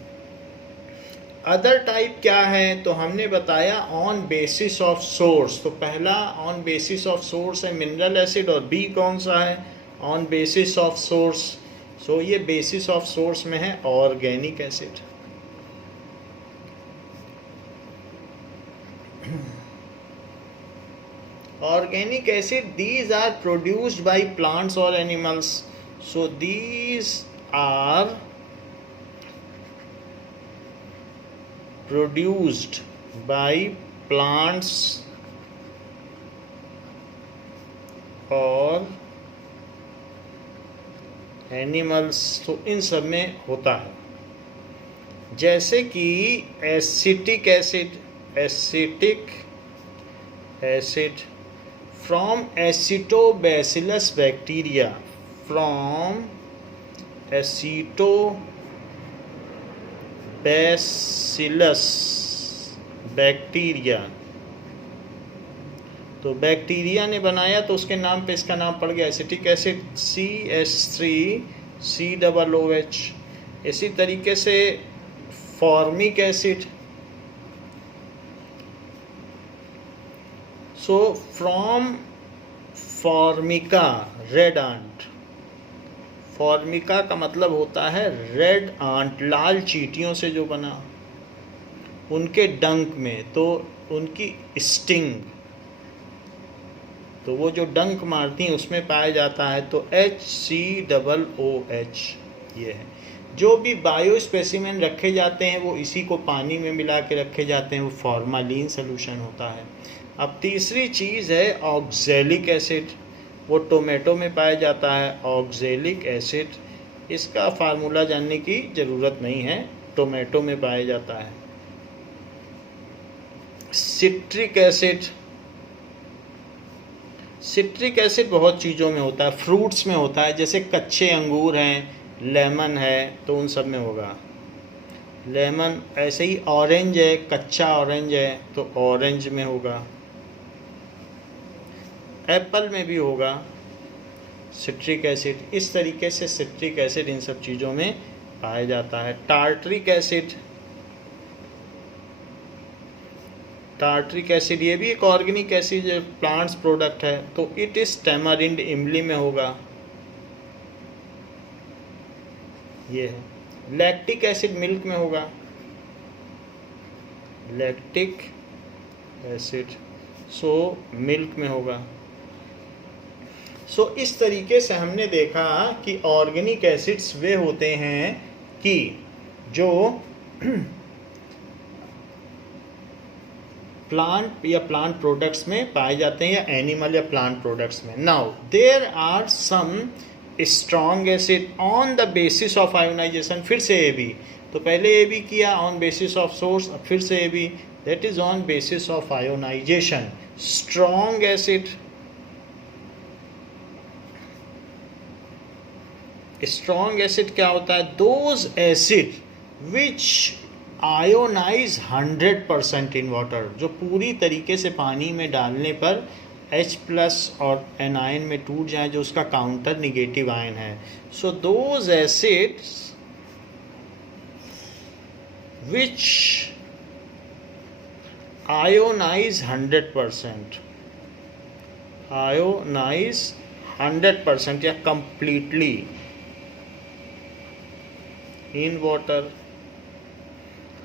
अदर टाइप क्या है, तो हमने बताया ऑन बेसिस ऑफ सोर्स। तो पहला ऑन बेसिस ऑफ सोर्स है मिनरल एसिड, और बी कौन सा है, ऑन बेसिस ऑफ सोर्स। सो ये बेसिस ऑफ सोर्स में है organic acid. Organic acid, these are produced by plants or animals. So these are produced by plants और animals. तो इन सब में होता है, जैसे कि acetic acid from acetobacillus bacteria, from acetobacillus bacteria. तो बैक्टीरिया ने बनाया तो उसके नाम पे इसका नाम पड़ गया एसिटिक एसिड, CH3COOH। इसी तरीके से formic acid, so from Formica red ant. Formica का मतलब होता है रेड आंट, लाल चींटियों से जो बना, उनके डंक में, तो उनकी स्टिंग, तो वो जो डंक मारती हैं उसमें पाया जाता है। तो HCOOH ये है। जो भी बायो स्पेसिमेन रखे जाते हैं वो इसी को पानी में मिला के रखे जाते हैं, वो फॉर्मालिन सोल्यूशन होता है। अब तीसरी चीज़ है ऑक्जेलिक एसिड, वो टोमेटो में पाया जाता है ऑक्जेलिक एसिड। इसका फार्मूला जानने की ज़रूरत नहीं है, टोमेटो में पाया जाता है। सिट्रिक एसिड बहुत चीज़ों में होता है, फ्रूट्स में होता है, जैसे कच्चे अंगूर हैं, लेमन है, तो उन सब में होगा लेमन। ऐसे ही ऑरेंज है, कच्चा ऑरेंज है तो ऑरेंज में होगा। एप्पल में भी होगा सिट्रिक एसिड। इस तरीके से सिट्रिक एसिड इन सब चीज़ों में पाया जाता है। टार्टरिक एसिड ये भी एक ऑर्गेनिक एसिड है, प्लांट्स प्रोडक्ट है, तो इट इज टैमारिंड, इमली में होगा, ये है। लैक्टिक एसिड मिल्क में होगा, लैक्टिक एसिड सो मिल्क में होगा। सो इस तरीके से हमने देखा कि ऑर्गेनिक एसिड्स वे होते हैं कि जो प्लांट या प्लांट प्रोडक्ट्स में पाए जाते हैं, या एनिमल या प्लांट प्रोडक्ट्स में। Now there are some strong acid on the basis of ionization. फिर से ए बी, तो पहले ए बी किया ऑन बेसिस ऑफ सोर्स, अब फिर से A B, that is on basis of ionization. Strong acid, strong acid क्या होता है, those acid which ionize 100% in water, जो पूरी तरीके से पानी में डालने पर H+ और एनायन में टूट जाए, जो उसका काउंटर निगेटिव आयन है। So those acids which ionize 100% या कंप्लीटली इन वाटर।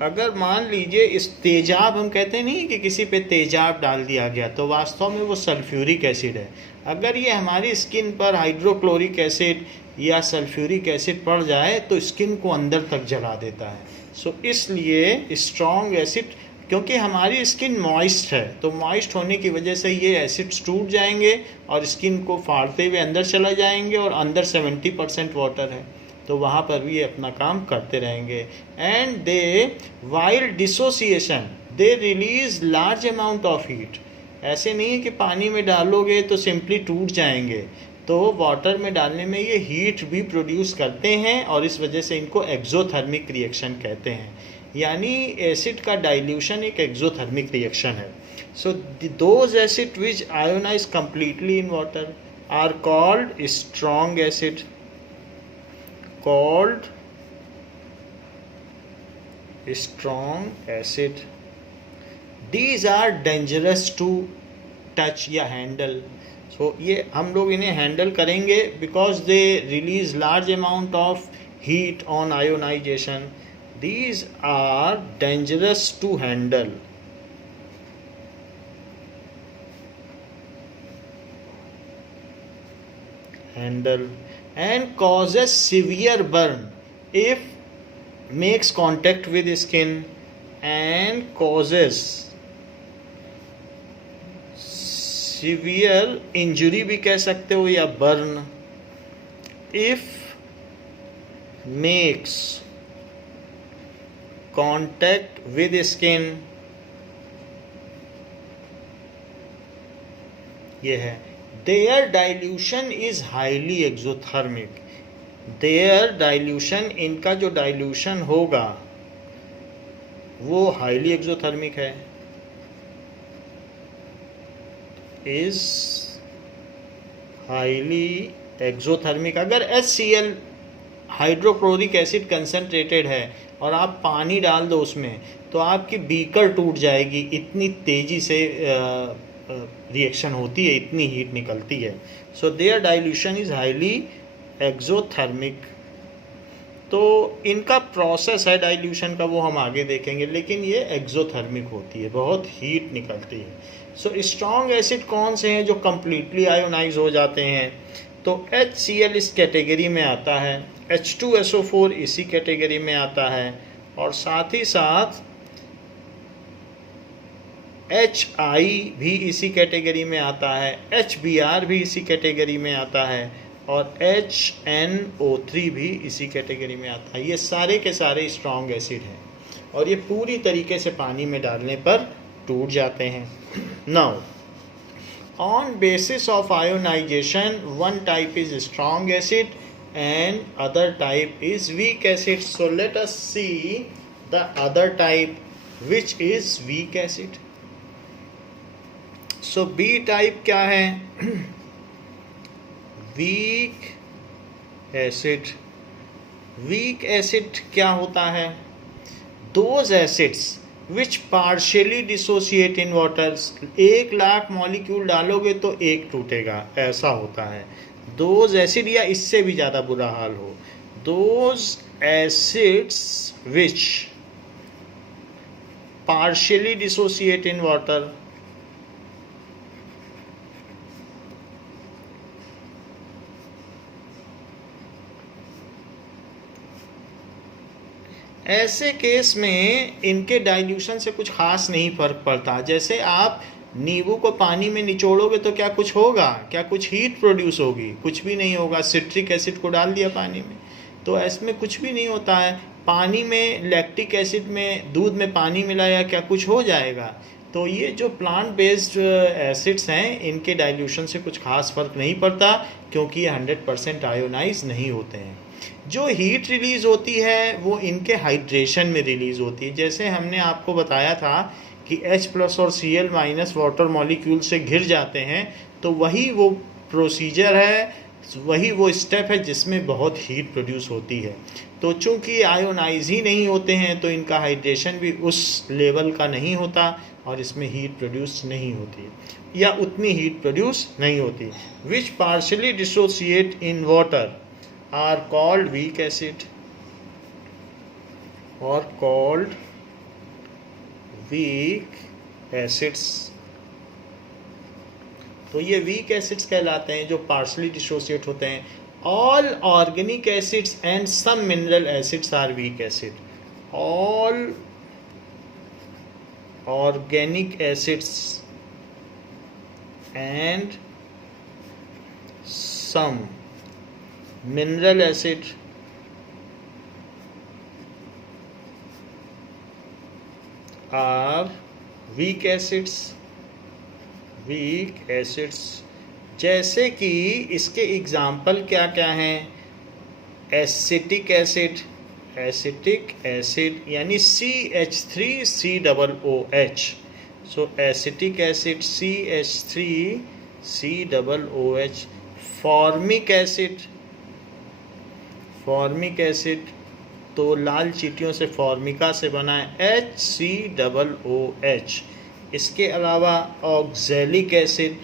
अगर मान लीजिए इस तेजाब, हम कहते नहीं कि किसी पे तेजाब डाल दिया गया, तो वास्तव में वो सल्फ्यूरिक एसिड है। अगर ये हमारी स्किन पर हाइड्रोक्लोरिक एसिड या सल्फ्यूरिक एसिड पड़ जाए तो स्किन को अंदर तक जला देता है। सो इसलिए स्ट्रॉन्ग एसिड क्योंकि हमारी स्किन मॉइस्ट है, तो मॉइस्ट होने की वजह से ये एसिड्स टूट जाएंगे और स्किन को फाड़ते हुए अंदर चला जाएंगे, और अंदर 70% वाटर है, तो वहाँ पर भी ये अपना काम करते रहेंगे। And they while dissociation they release large amount of heat. ऐसे नहीं है कि पानी में डालोगे तो सिंपली टूट जाएंगे, तो वाटर में डालने में ये हीट भी प्रोड्यूस करते हैं, और इस वजह से इनको एक्सोथर्मिक रिएक्शन कहते हैं। यानी एसिड का डाइल्यूशन एक एक्सोथर्मिक रिएक्शन है। So those acid which ionize completely in water are called strong acid, called strong acid. These are dangerous to touch या handle. So ये हम लोग इन्हें हैंडल करेंगे because they release large amount of heat on ionization. These are dangerous to handle. And causes severe burn if makes contact with skin, and causes severe injury भी कह सकते हो या burn if makes contact with skin। ये है their dilution is highly exothermic। their dilution, इनका जो dilution होगा वो हाईली एक्सोथर्मिक है, is highly exothermic। अगर HCl हाइड्रोक्लोरिक एसिड कंसनट्रेटेड है और आप पानी डाल दो उसमें, तो आपकी बीकर टूट जाएगी, इतनी तेज़ी से रिएक्शन होती है, इतनी हीट निकलती है। So there dilution is highly exothermic. तो इनका प्रोसेस है डाइल्यूशन का, वो हम आगे देखेंगे, लेकिन ये एक्सोथर्मिक होती है, बहुत हीट निकलती है। सो स्ट्रॉन्ग एसिड कौन से हैं जो कम्प्लीटली आयोनाइज हो जाते हैं? तो HCl इस कैटेगरी में आता है, H2SO4 इसी कैटेगरी में आता है, और साथ ही साथ HI भी इसी कैटेगरी में आता है, HBr भी इसी कैटेगरी में आता है, और HNO3 भी इसी कैटेगरी में आता है। ये सारे के सारे स्ट्रॉन्ग एसिड हैं और ये पूरी तरीके से पानी में डालने पर टूट जाते हैं। Now on basis of ionization, one type is strong acid and other type is weak acid. So let us see the other type, which is weak acid. So B type क्या है? weak acid. weak acid क्या होता है? those acids which partially dissociate in water। 1,00,000 molecule डालोगे तो एक टूटेगा, ऐसा होता है। दोज एसिड, या इससे भी ज़्यादा बुरा हाल हो, those acids which partially dissociate in water, ऐसे केस में इनके डाइल्यूशन से कुछ खास नहीं फर्क पड़ता। जैसे आप नींबू को पानी में निचोड़ोगे तो क्या कुछ होगा? क्या कुछ हीट प्रोड्यूस होगी? कुछ भी नहीं होगा। सिट्रिक एसिड को डाल दिया पानी में तो इसमें कुछ भी नहीं होता है। पानी में लैक्टिक एसिड में, दूध में पानी मिलाया, क्या कुछ हो जाएगा? तो ये जो प्लांट बेस्ड एसिड्स हैं इनके डाइल्यूशन से कुछ खास फर्क नहीं पड़ता, क्योंकि ये 100% आयोनाइज नहीं होते हैं। जो हीट रिलीज़ होती है वो इनके हाइड्रेशन में रिलीज़ होती है। जैसे हमने आपको बताया था कि H+ और Cl- वाटर मॉलिक्यूल से घिर जाते हैं, तो वही वो प्रोसीजर है, वही वो स्टेप है जिसमें बहुत हीट प्रोड्यूस होती है। तो चूंकि आयोनाइज ही नहीं होते हैं तो इनका हाइड्रेशन भी उस लेवल का नहीं होता और इसमें हीट प्रोड्यूस नहीं होती, या उतनी हीट प्रोड्यूस नहीं होती। Which partially dissociate in water are called weak acid और कॉल्ड वीक एसिड्स। तो ये वीक एसिड्स कहलाते हैं जो पार्शली डिसोसिएट होते हैं। All organic acids and some mineral acids are weak acid. All organic acids and some mineral acid are weak acids. जैसे कि इसके एग्जाम्पल क्या क्या हैं? एसिटिक एसिड यानी CH3COOH. So acetic acid CH3COOH. Formic acid तो लाल चींटियों से फॉर्मिका से बना है HCOOH. इसके अलावा ऑक्जेलिक एसिड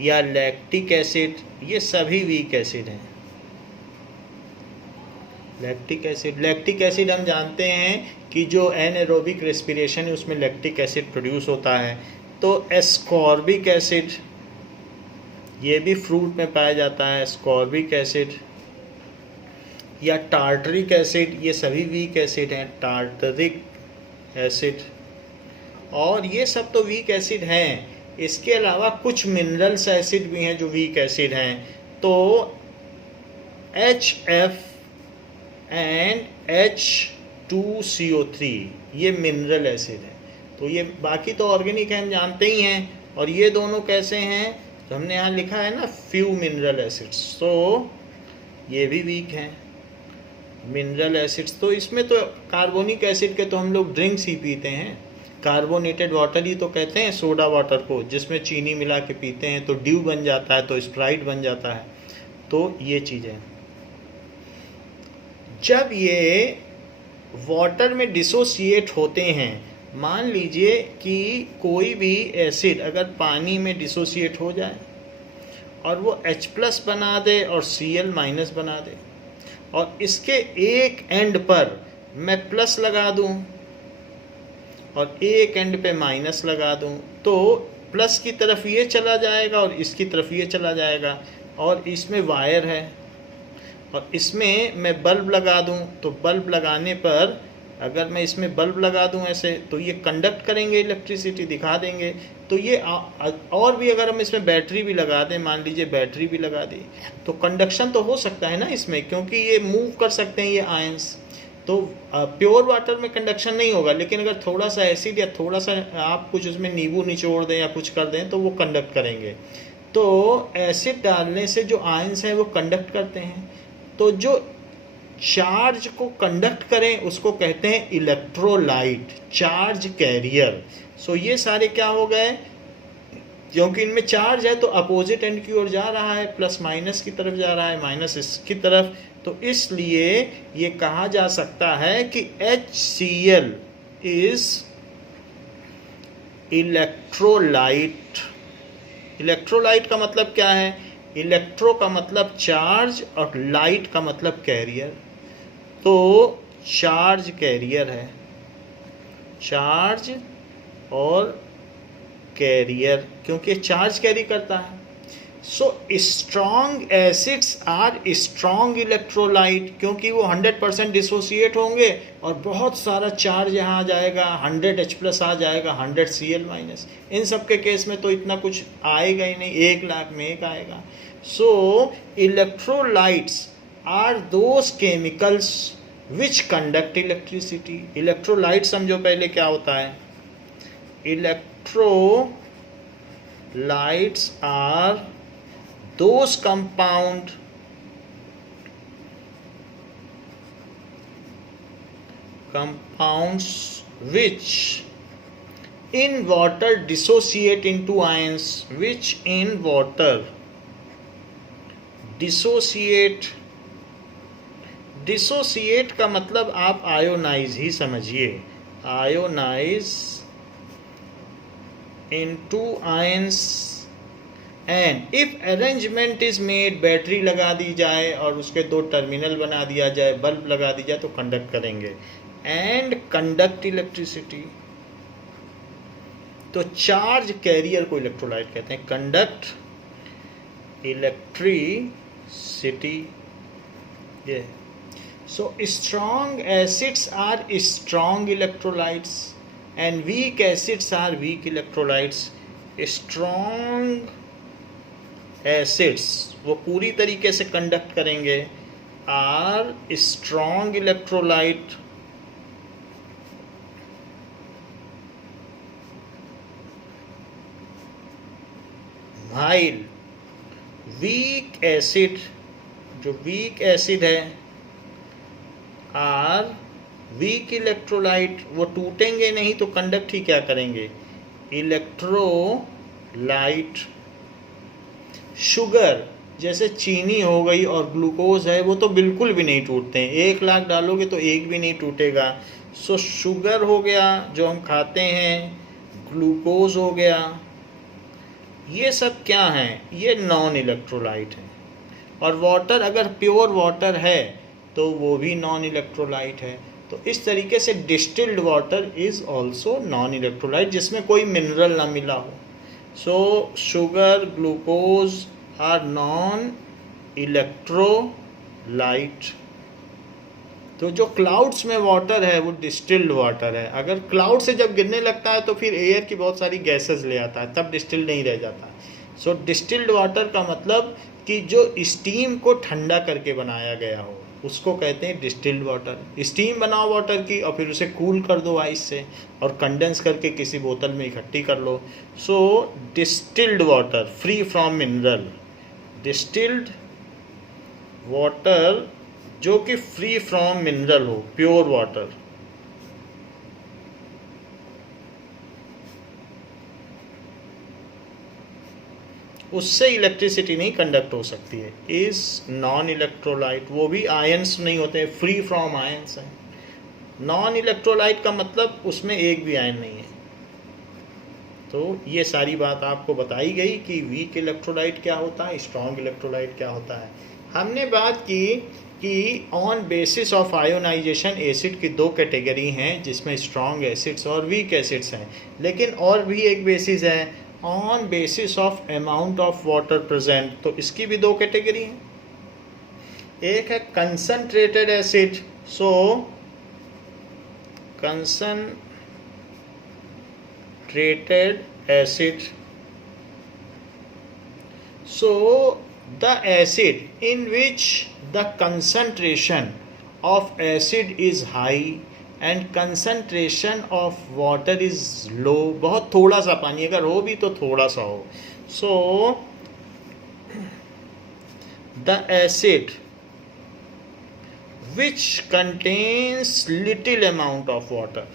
या लैक्टिक एसिड, ये सभी वीक एसिड हैं. लैक्टिक एसिड हम जानते हैं कि जो एनारोबिक रेस्पिरेशन है उसमें लैक्टिक एसिड प्रोड्यूस होता है. तो एस्कॉर्बिक एसिड, ये भी फ्रूट में पाया जाता है. एस्कॉर्बिक एसिड या टार्टरिक एसिड, ये सभी वीक एसिड हैं. टार्टरिक एसिड, और ये सब तो वीक एसिड हैं. इसके अलावा कुछ मिनरल्स एसिड भी हैं जो वीक एसिड हैं. तो HF एंड H2CO3 ये मिनरल एसिड है. तो ये बाकी तो ऑर्गेनिक है, हम जानते ही हैं. और ये दोनों कैसे हैं? तो हमने यहाँ लिखा है ना, फ्यू मिनरल एसिड्स. तो ये भी वीक हैं मिनरल एसिड्स. तो इसमें तो कार्बोनिक एसिड के तो हम लोग ड्रिंक्स ही पीते हैं. कार्बोनेटेड वाटर ही तो कहते हैं सोडा वाटर को, जिसमें चीनी मिला के पीते हैं तो ड्यू बन जाता है, तो स्प्राइट बन जाता है. तो ये चीज़ें जब ये वाटर में डिसोसिएट होते हैं, मान लीजिए कि कोई भी एसिड अगर पानी में डिसोसिएट हो जाए और वो H+ बना दे और Cl- बना दे, और इसके एक एंड पर मैं प्लस लगा दूं और एक एंड पे माइनस लगा दूं, तो प्लस की तरफ ये चला जाएगा और इसकी तरफ ये चला जाएगा. और इसमें वायर है और इसमें मैं बल्ब लगा दूं, तो बल्ब लगाने पर अगर मैं इसमें बल्ब लगा दूं ऐसे, तो ये कंडक्ट करेंगे, इलेक्ट्रिसिटी दिखा देंगे. तो ये और भी अगर हम इसमें बैटरी भी लगा दें, मान लीजिए बैटरी भी लगा दी, तो कंडक्शन तो हो सकता है ना इसमें, क्योंकि ये मूव कर सकते हैं ये आयंस. तो प्योर वाटर में कंडक्शन नहीं होगा, लेकिन अगर थोड़ा सा एसिड या थोड़ा सा आप कुछ उसमें नींबू निचोड़ दें या कुछ कर दें तो वो कंडक्ट करेंगे. तो एसिड डालने से जो आयंस हैं वो कंडक्ट करते हैं. तो जो चार्ज को कंडक्ट करें उसको कहते हैं इलेक्ट्रोलाइट, चार्ज कैरियर. सो ये सारे क्या हो गए? क्योंकि इनमें चार्ज है तो अपोजिट एंड की ओर जा रहा है, प्लस माइनस की तरफ जा रहा है, माइनस इसकी तरफ. तो इसलिए ये कहा जा सकता है कि HCl इज इलेक्ट्रोलाइट. इलेक्ट्रोलाइट का मतलब क्या है? इलेक्ट्रो का मतलब चार्ज और लाइट का मतलब कैरियर. तो चार्ज कैरियर है, चार्ज और कैरियर, क्योंकि चार्ज कैरी करता है. So strong acids are strong electrolyte, क्योंकि वो 100% डिसोसिएट होंगे और बहुत सारा चार्ज यहाँ आ जाएगा, 100H+ आ जाएगा, 100 Cl-. इन सब के केस में तो इतना कुछ आएगा ही नहीं, 1,00,000 में एक आएगा. So electrolytes are those chemicals which conduct electricity. Electrolyte समझो पहले क्या होता है. Electrolytes are those compounds which in water dissociate into ions, which in water dissociate का मतलब आप आयोनाइज ही समझिए, ionize into ions. and if arrangement is made, battery लगा दी जाए और उसके 2 टर्मिनल बना दिया जाए, बल्ब लगा दी जाए, तो कंडक्ट करेंगे. And conduct electricity. तो चार्ज कैरियर को इलेक्ट्रोलाइट कहते हैं. Conduct electricity. ये So strong acids are strong electrolytes and weak acids are weak electrolytes. Strong acids वो पूरी तरीके से कंडक्ट करेंगे, are strong electrolyte while weak acid, जो वीक एसिड है, आर वीक इलेक्ट्रोलाइट वो टूटेंगे नहीं तो कंडक्ट ही क्या करेंगे, इलेक्ट्रोलाइट. शुगर जैसे चीनी हो गई और ग्लूकोज है वो तो बिल्कुल भी नहीं टूटते हैं, 1 लाख डालोगे तो एक भी नहीं टूटेगा. सो शुगर हो गया जो हम खाते हैं, ग्लूकोज हो गया, ये सब क्या हैं, ये नॉन इलेक्ट्रोलाइट हैं. और वाटर अगर प्योर वाटर है तो वो भी नॉन इलेक्ट्रोलाइट है. तो इस तरीके से distilled water is also non electrolyte जिसमें कोई मिनरल ना मिला हो. So sugar, glucose are non electrolyte. तो जो क्लाउड्स में वाटर है वो डिस्टिल्ड वाटर है. अगर क्लाउड से जब गिरने लगता है तो फिर एयर की बहुत सारी गैसेस ले आता है, तब डिस्टिल्ड नहीं रह जाता. सो डिस्टिल्ड वाटर का मतलब कि जो स्टीम को ठंडा करके बनाया गया हो उसको कहते हैं डिस्टिल्ड वाटर. स्टीम बनाओ वाटर की और फिर उसे कूल कर दो आइस से और कंडेंस करके किसी बोतल में इकट्ठी कर लो. So distilled water free from mineral. Distilled water जो कि फ्री फ्रॉम मिनरल हो, प्योर वाटर. उससे इलेक्ट्रिसिटी नहीं कंडक्ट हो सकती है, इज नॉन इलेक्ट्रोलाइट. वो भी आयंस नहीं होते हैं, फ्री फ्रॉम आयंस है. नॉन इलेक्ट्रोलाइट का मतलब उसमें एक भी आयन नहीं है. तो ये सारी बात आपको बताई गई कि वीक इलेक्ट्रोलाइट क्या होता है, स्ट्रॉन्ग इलेक्ट्रोलाइट क्या होता है. हमने बात की कि on basis of ionization acid की 2 कैटेगरी हैं जिसमें स्ट्रॉन्ग एसिड्स और वीक एसिड्स हैं. लेकिन और भी एक बेसिस है on basis of amount of water present. तो इसकी भी 2 कैटेगरी हैं. एक है concentrated acid. So concentrated acid. So the acid in which the concentration of acid is high and concentration of water is low. बहुत थोड़ा सा पानी अगर हो भी तो थोड़ा सा हो. So the acid which contains little amount of water,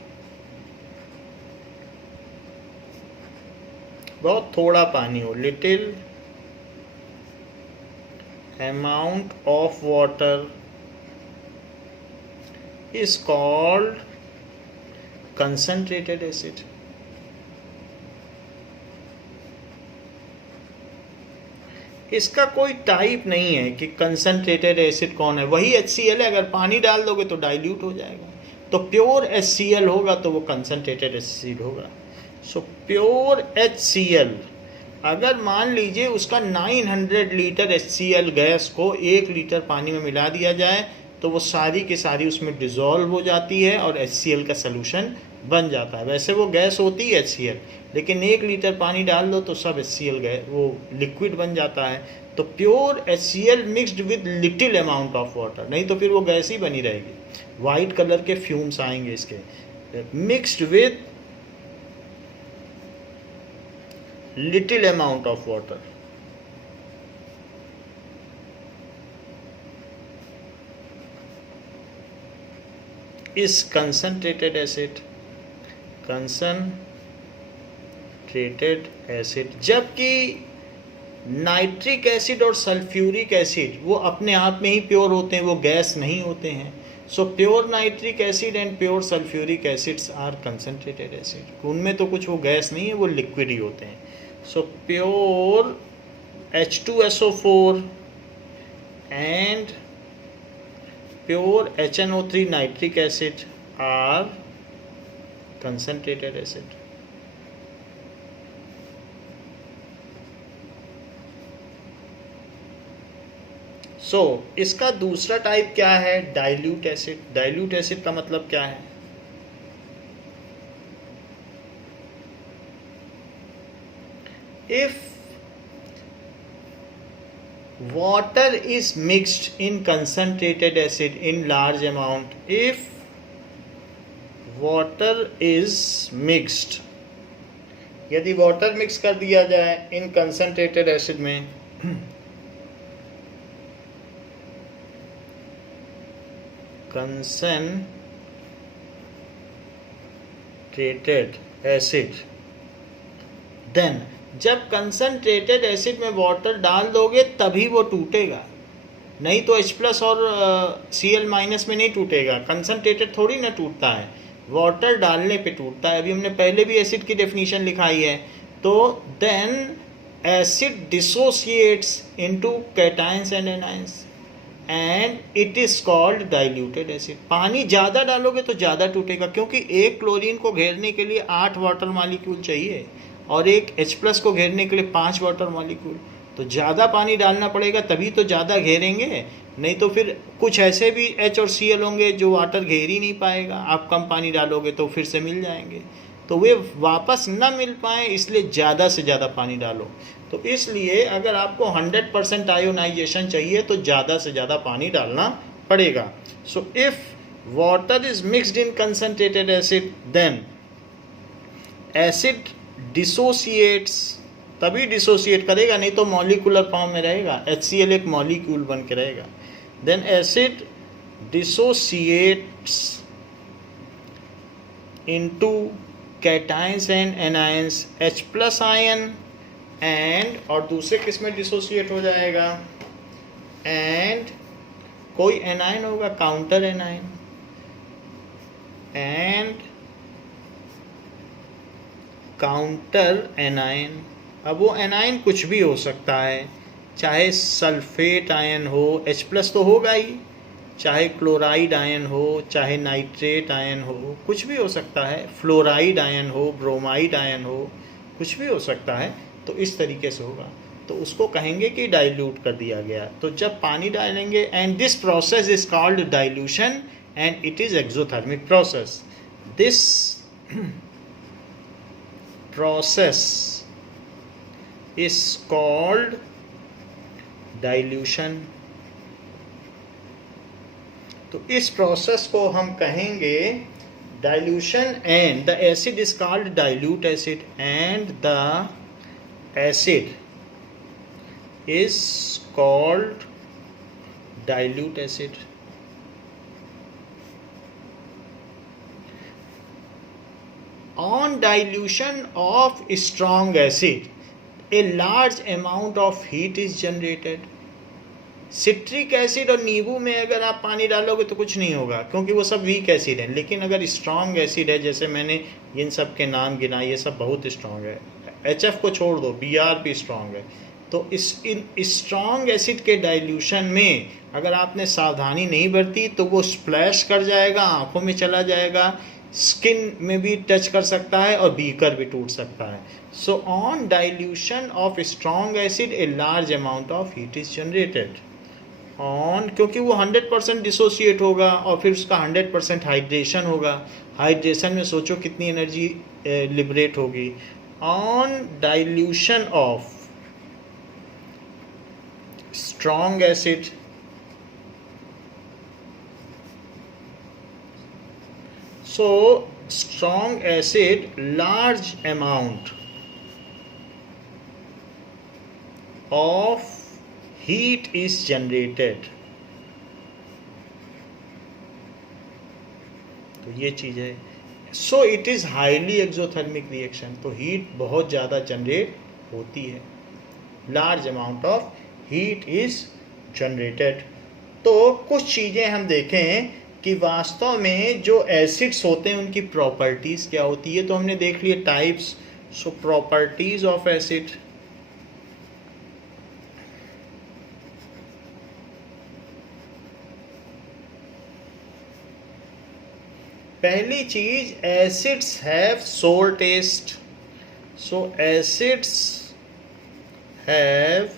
बहुत थोड़ा पानी हो, little amount of water is called concentrated acid. इसका कोई टाइप नहीं है कि कंसंट्रेटेड एसिड कौन है. वही HCl है, अगर पानी डाल दोगे तो डाइल्यूट हो जाएगा. तो प्योर HCl होगा तो वो कंसंट्रेटेड एसिड होगा. सो प्योर HCl अगर मान लीजिए उसका 900 लीटर HCl गैस को 1 लीटर पानी में मिला दिया जाए तो वो सारी की सारी उसमें डिज़ोल्व हो जाती है और HCl का सलूशन बन जाता है. वैसे वो गैस होती है HCl, लेकिन 1 लीटर पानी डाल दो तो सब HCl गैस वो लिक्विड बन जाता है. तो pure HCl mixed with little amount of water, नहीं तो फिर वो गैस ही बनी रहेगी. वाइट कलर के फ्यूम्स आएंगे इसके. Mixed with little amount of water. is concentrated acid. concentrated acid. जबकि नाइट्रिक एसिड और सल्फ्यूरिक एसिड वो अपने आप में ही प्योर होते हैं, वो गैस नहीं होते हैं. So pure nitric acid and pure sulphuric acids are concentrated acid. उनमें तो कुछ वो गैस नहीं है, वो लिक्विड ही होते हैं. So pure H2SO4 and pure HNO3 nitric acid are concentrated acid. सो इसका दूसरा टाइप क्या है, डाइल्यूट एसिड। डाइल्यूट एसिड का मतलब क्या है, if water is mixed in concentrated acid in large amount, if water is mixed, यदि वाटर मिक्स कर दिया जाए इन कंसंट्रेटेड एसिड में, कंसंट्रेटेड एसिड, देन जब कंसंट्रेटेड एसिड में वाटर डाल दोगे तभी वो टूटेगा, नहीं तो H+ और Cl- में नहीं टूटेगा। कंसंट्रेटेड थोड़ी ना टूटता है, वाटर डालने पे टूटता है। अभी हमने पहले भी एसिड की डेफिनेशन लिखाई है। तो then acid dissociates into cations and anions and it is called diluted acid. पानी ज़्यादा डालोगे तो ज़्यादा टूटेगा, क्योंकि एक क्लोरीन को घेरने के लिए 8 वाटर मॉलिक्यूल चाहिए और एक H+ को घेरने के लिए 5 वाटर मॉलिक्यूल। तो ज़्यादा पानी डालना पड़ेगा तभी तो ज़्यादा घेरेंगे, नहीं तो फिर कुछ ऐसे भी H और Cl होंगे जो वाटर घेर ही नहीं पाएगा। आप कम पानी डालोगे तो फिर से मिल जाएंगे, तो वे वापस ना मिल पाए, इसलिए ज़्यादा से ज़्यादा पानी डालो। तो इसलिए अगर आपको 100% आयोनाइजेशन चाहिए तो ज़्यादा से ज़्यादा पानी डालना पड़ेगा। So if water is mixed in concentrated acid, then acid dissociates, तभी डिसोसिएट करेगा, नहीं तो मॉलिकुलर फॉर्म में रहेगा। HCl एक मॉलिक्यूल बन के रहेगा। Then acid dissociates into cations and anions, H+ ion and, और दूसरे किस में डिसोसिएट हो जाएगा, एंड कोई एनायन होगा, counter anion, and counter anion. अब वो एनायन कुछ भी हो सकता है, चाहे सल्फेट आयन हो, H+ तो होगा ही, चाहे क्लोराइड आयन हो, चाहे नाइट्रेट आयन हो, कुछ भी हो सकता है, फ्लोराइड आयन हो, ब्रोमाइड आयन हो, कुछ भी हो सकता है। तो इस तरीके से होगा, तो उसको कहेंगे कि डाइल्यूट कर दिया गया। तो जब पानी डालेंगे, and this process is called dilution and it is exothermic process. This process is called dilution। तो इस प्रोसेस को हम कहेंगे dilution, and the acid is called dilute acid and the acid is called dilute acid. On dilution of strong acid, a large amount of heat is generated। Citric acid और नींबू में अगर आप पानी डालोगे तो कुछ नहीं होगा, क्योंकि वो सब वीक एसिड है। लेकिन अगर स्ट्रॉन्ग एसिड है, जैसे मैंने इन सब के नाम गिनाए, ये सब बहुत स्ट्रॉन्ग है। HF को छोड़ दो, Br भी स्ट्रॉन्ग है। तो इन स्ट्रॉन्ग एसिड के डाइल्यूशन में अगर आपने सावधानी नहीं बरती तो वो स्प्लैश कर जाएगा, आँखों में चला जाएगा, स्किन में भी टच कर सकता है और बीकर भी टूट सकता है। So on dilution of strong acid a large amount of heat is generated on, क्योंकि वो 100% डिसोसिएट होगा और फिर उसका 100% हाइड्रेशन होगा। हाइड्रेशन में सोचो कितनी एनर्जी लिबरेट होगी। On dilution of strong acid, so strong acid, large amount of heat is generated। तो ये चीज़ है। So it is highly exothermic reaction, तो हीट बहुत ज़्यादा जनरेट होती है। Large amount of heat is generated. तो कुछ चीज़ें हम देखें कि वास्तव में जो एसिड्स होते हैं उनकी प्रॉपर्टीज़ क्या होती है। तो हमने देख लिए types. So properties of acid, पहली चीज, acids have sour taste. So acids have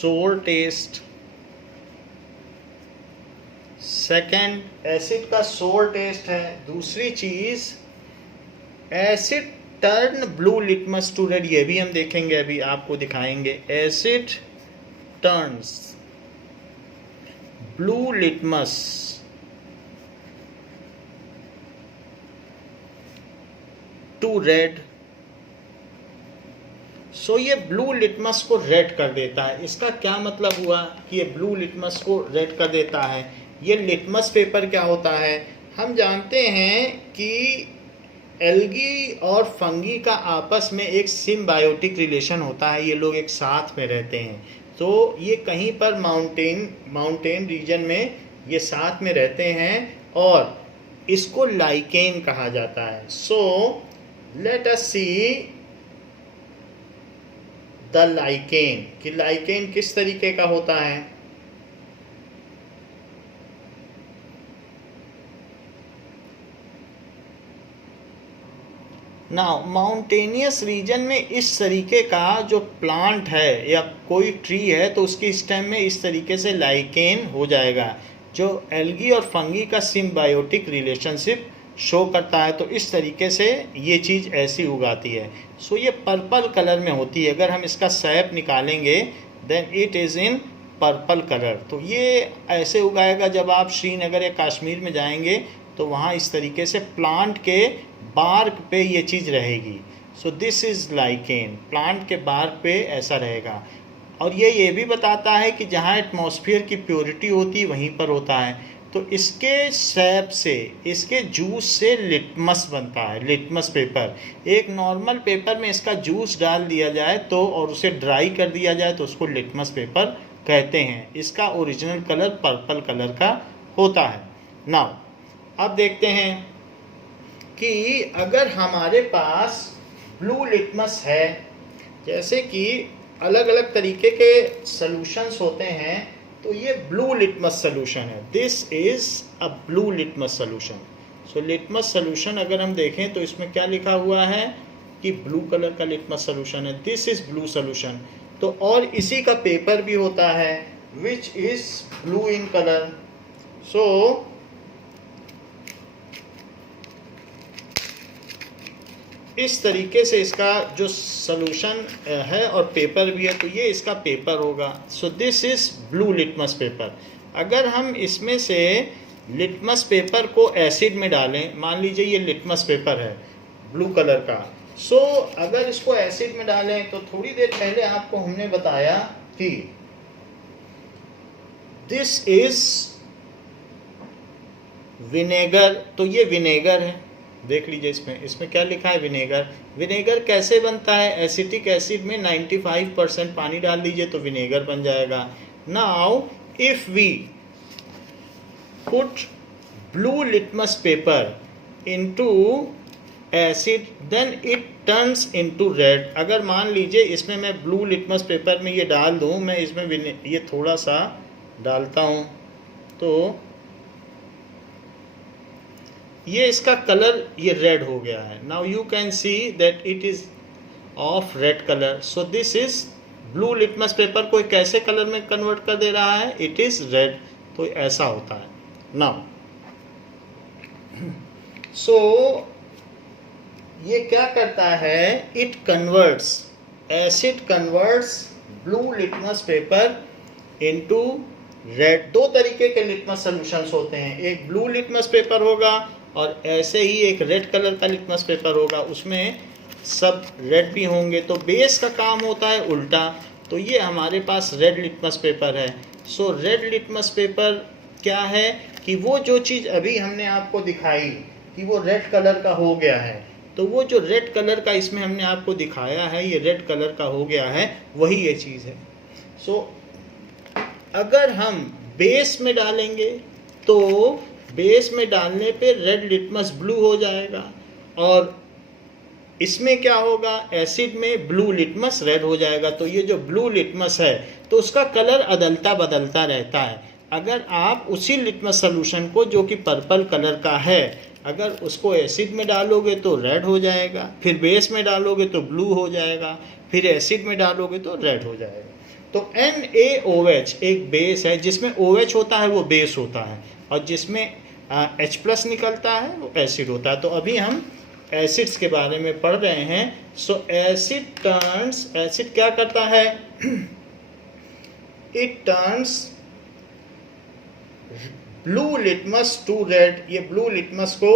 sour taste. Second, acid का सोर टेस्ट है। दूसरी चीज, acid turn blue litmus to red, ये भी हम देखेंगे, अभी आपको दिखाएंगे। Acid turns blue litmus to red. So ये ब्लू लिटमस को रेड कर देता है। इसका क्या मतलब हुआ कि ये ब्लू लिटमस को रेड कर देता है? ये लिटमस पेपर क्या होता है? हम जानते हैं कि एल्गी और फंगी का आपस में एक सिम्बायोटिक रिलेशन होता है, ये लोग एक साथ में रहते हैं। तो ये कहीं पर माउंटेन रीजन में ये साथ में रहते हैं और इसको लाइकेन कहा जाता है। So let us see the lichen, कि लाइकेन किस तरीके का होता है। नाउ माउंटेनियस रीजन में इस तरीके का जो प्लांट है या कोई ट्री है तो उसकी स्टेम में इस तरीके से लाइकेन हो जाएगा, जो एल्गी और फंगी का सिम्बायोटिक रिलेशनशिप शो करता है। तो इस तरीके से ये चीज़ ऐसी उगाती है। सो ये पर्पल कलर में होती है। अगर हम इसका सैप निकालेंगे then it is in purple colour. तो ये ऐसे उगाएगा। जब आप श्रीनगर या कश्मीर में जाएंगे तो वहाँ इस तरीके से प्लांट के बार्क पे ये चीज़ रहेगी। So this is lichen, plant के बार्क पे ऐसा रहेगा। और ये भी बताता है कि जहाँ एटमॉस्फेयर की प्योरिटी होती है वहीं पर होता है। तो इसके सैप से, इसके जूस से लिटमस बनता है, लिटमस पेपर। एक नॉर्मल पेपर में इसका जूस डाल दिया जाए तो और उसे ड्राई कर दिया जाए तो उसको लिटमस पेपर कहते हैं। इसका ओरिजिनल कलर पर्पल कलर का होता है। नाउ अब देखते हैं कि अगर हमारे पास ब्लू लिटमस है, जैसे कि अलग अलग तरीके के सॉल्यूशंस होते हैं, तो ये ब्लू लिटमस सॉल्यूशन है। This is a blue litmus solution. So litmus solution अगर हम देखें तो इसमें क्या लिखा हुआ है कि ब्लू कलर का लिटमस सॉल्यूशन है। This is blue solution. तो और इसी का पेपर भी होता है which is blue in colour. So इस तरीके से इसका जो सॉल्यूशन है और पेपर भी है, तो ये इसका पेपर होगा। सो this is blue litmus paper. अगर हम इसमें से लिटमस पेपर को एसिड में डालें, मान लीजिए ये लिटमस पेपर है ब्लू कलर का। सो अगर इसको एसिड में डालें तो थोड़ी देर पहले आपको हमने बताया कि दिस इज विनेगर। तो ये विनेगर है, देख लीजिए इसमें क्या लिखा है, विनेगर। विनेगर कैसे बनता है? एसिटिक एसिड में 95% पानी डाल दीजिए तो विनेगर बन जाएगा। Now if we put blue litmus paper into acid then it turns into red. अगर मान लीजिए इसमें मैं ब्लू लिटमस पेपर में ये डाल दूं, मैं इसमें ये थोड़ा सा डालता हूं तो ये इसका कलर ये रेड हो गया है। Now you can see that it is of red colour. So this is blue litmus paper को कैसे कलर में कन्वर्ट कर दे रहा है? It is red. तो ऐसा होता है। नाउ सो ये क्या करता है? It converts, acid converts blue litmus paper into red. दो तरीके के लिटमस सॉल्यूशंस होते हैं, एक ब्लू लिटमस पेपर होगा और ऐसे ही एक रेड कलर का लिटमस पेपर होगा, उसमें सब रेड भी होंगे। तो बेस का काम होता है उल्टा। तो ये हमारे पास रेड लिटमस पेपर है। सो रेड लिटमस पेपर क्या है कि वो जो चीज़ अभी हमने आपको दिखाई कि वो रेड कलर का हो गया है, तो वो जो रेड कलर का इसमें हमने आपको दिखाया है, ये रेड कलर का हो गया है, वही ये चीज़ है। सो अगर हम बेस में डालेंगे तो बेस में डालने पे रेड लिटमस ब्लू हो जाएगा और इसमें क्या होगा? एसिड में ब्लू लिटमस रेड हो जाएगा। तो ये जो ब्लू लिटमस है तो उसका कलर अदलता बदलता रहता है। अगर आप उसी लिटमस सॉल्यूशन को जो कि पर्पल कलर का है, अगर उसको एसिड में डालोगे तो रेड हो जाएगा, फिर बेस में डालोगे तो ब्लू हो जाएगा, फिर एसिड में डालोगे तो रेड हो जाएगा। तो NaOH एक बेस है, जिसमें OH होता है वो बेस होता है, और जिसमें H+ निकलता है वो एसिड होता है। तो अभी हम एसिड्स के बारे में पढ़ रहे हैं। सो एसिड क्या करता है? It turns blue litmus to red. ये ब्लू लिटमस को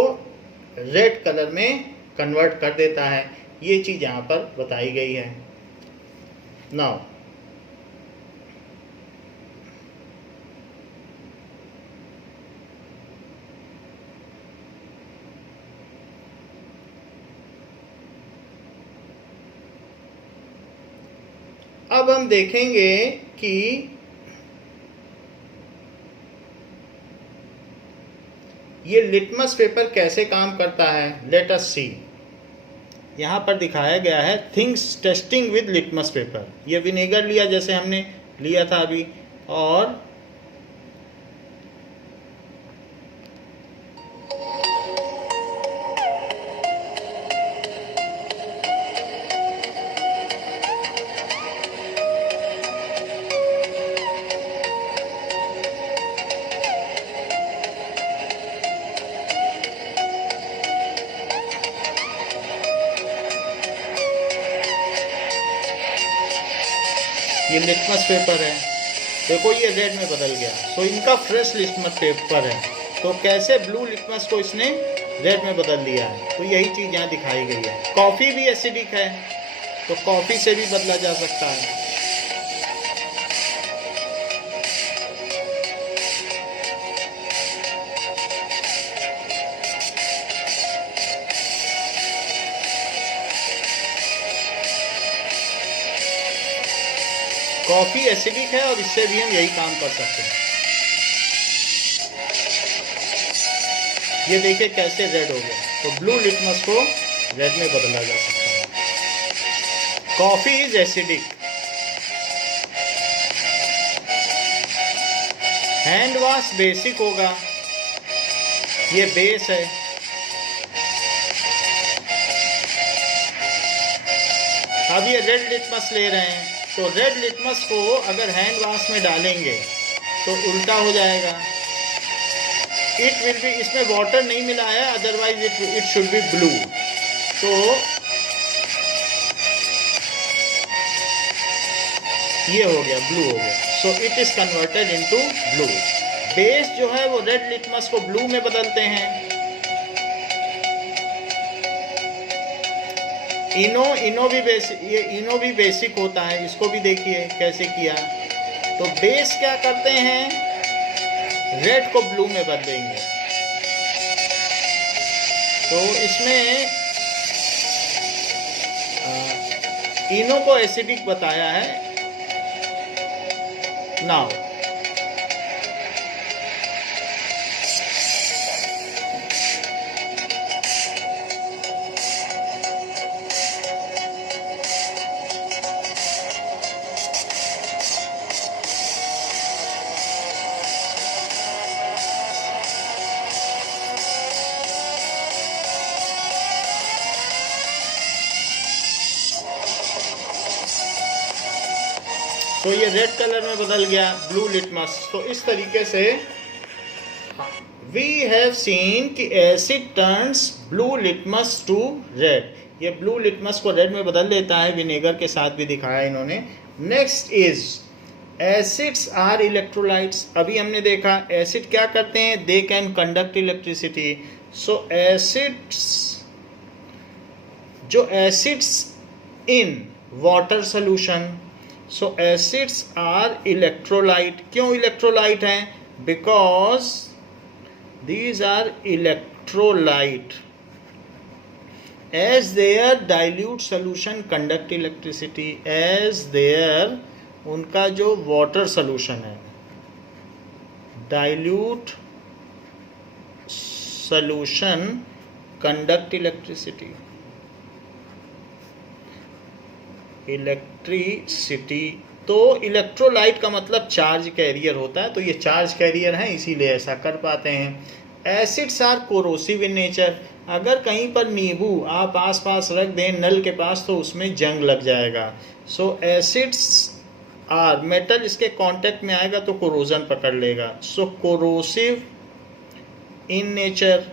रेड कलर में कन्वर्ट कर देता है। ये चीज यहां पर बताई गई है। नाउ अब हम देखेंगे कि ये लिटमस पेपर कैसे काम करता है। लेट अस सी। यहाँ पर दिखाया गया है things testing with litmus paper. ये विनेगर लिया जैसे हमने लिया था अभी, और ये लिटमस पेपर है, देखो ये रेड में बदल गया। सो इनका फ्रेश लिटमस पेपर है, तो कैसे ब्लू लिटमस को इसने रेड में बदल दिया है। तो यही चीज़ यहाँ दिखाई गई है। कॉफ़ी भी एसिडिक है, तो कॉफ़ी से भी बदला जा सकता है। कॉफ़ी एसिडिक है और इससे भी हम यही काम कर सकते हैं। ये देखिए कैसे रेड हो गया। तो ब्लू लिटमस को रेड में बदला जा सकता है। Coffee is acidic. Hand wash basic होगा, ये बेस है। अब ये रेड लिटमस ले रहे हैं, तो रेड लिटमस को अगर हैंड वॉश में डालेंगे तो उल्टा हो जाएगा। इट विल बी, इसमें वाटर नहीं मिला है, otherwise it should be blue. तो ये हो गया, ब्लू हो गया। So it is converted into blue. Base जो है वो रेड लिटमस को ब्लू में बदलते हैं। इनो भी बेसिक होता है। इसको भी देखिए कैसे किया। तो बेस क्या करते हैं, रेड को ब्लू में बदलेंगे। तो इसमें इनो को एसिडिक बताया है। नाउ तो ये रेड कलर में बदल गया, ब्लू लिटमस। तो इस तरीके से वी हैव सीन कि acid turns blue litmus to red. ये ब्लू लिटमस को रेड में बदल देता है, विनेगर के साथ भी दिखाया इन्होंने। Next is acids are electrolytes. अभी हमने देखा एसिड क्या करते हैं, they can conduct electricity. So acids, जो acids in water solution, so acids are electrolyte. क्यों इलेक्ट्रोलाइट हैं? Because these are electrolyte as their dilute solution conduct electricity. As their, उनका जो वाटर सोल्यूशन है, डाइल्यूट सोल्यूशन कंडक्ट इलेक्ट्रिसिटी। तो electrolyte का मतलब charge carrier होता है। तो ये चार्ज कैरियर है, इसीलिए ऐसा कर पाते हैं। Acids are corrosive in nature. अगर कहीं पर नींबू आप आसपास रख दें नल के पास, तो उसमें जंग लग जाएगा। सो एसिड्स आर, मेटल इसके कांटेक्ट में आएगा तो कोरोजन पकड़ लेगा, सो कोरोसिव इन नेचर।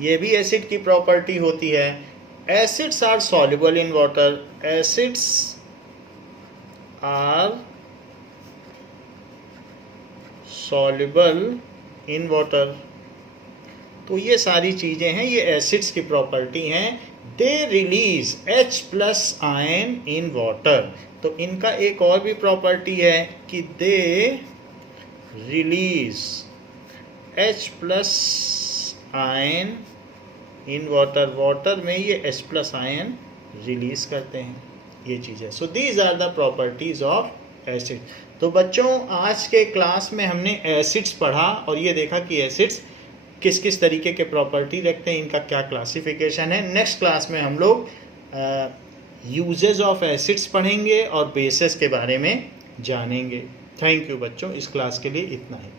ये भी एसिड की प्रॉपर्टी होती है। Acids are soluble in water, acids are soluble in water. तो ये सारी चीजें हैं, ये एसिड्स की प्रॉपर्टी हैं। दे release H plus ion in water. तो इनका एक और भी प्रॉपर्टी है कि दे release H plus ion in water. Water में ये H प्लस आयन रिलीज करते हैं, ये चीज़ है। So these are the properties of acid. तो बच्चों आज के क्लास में हमने एसिड्स पढ़ा और ये देखा कि एसिड्स किस किस तरीके के प्रॉपर्टी रखते हैं, इनका क्या क्लासिफिकेशन है। नेक्स्ट क्लास में हम लोग यूजेस ऑफ एसिड्स पढ़ेंगे और बेसेस के बारे में जानेंगे। थैंक यू बच्चों, इस क्लास के लिए इतना ही।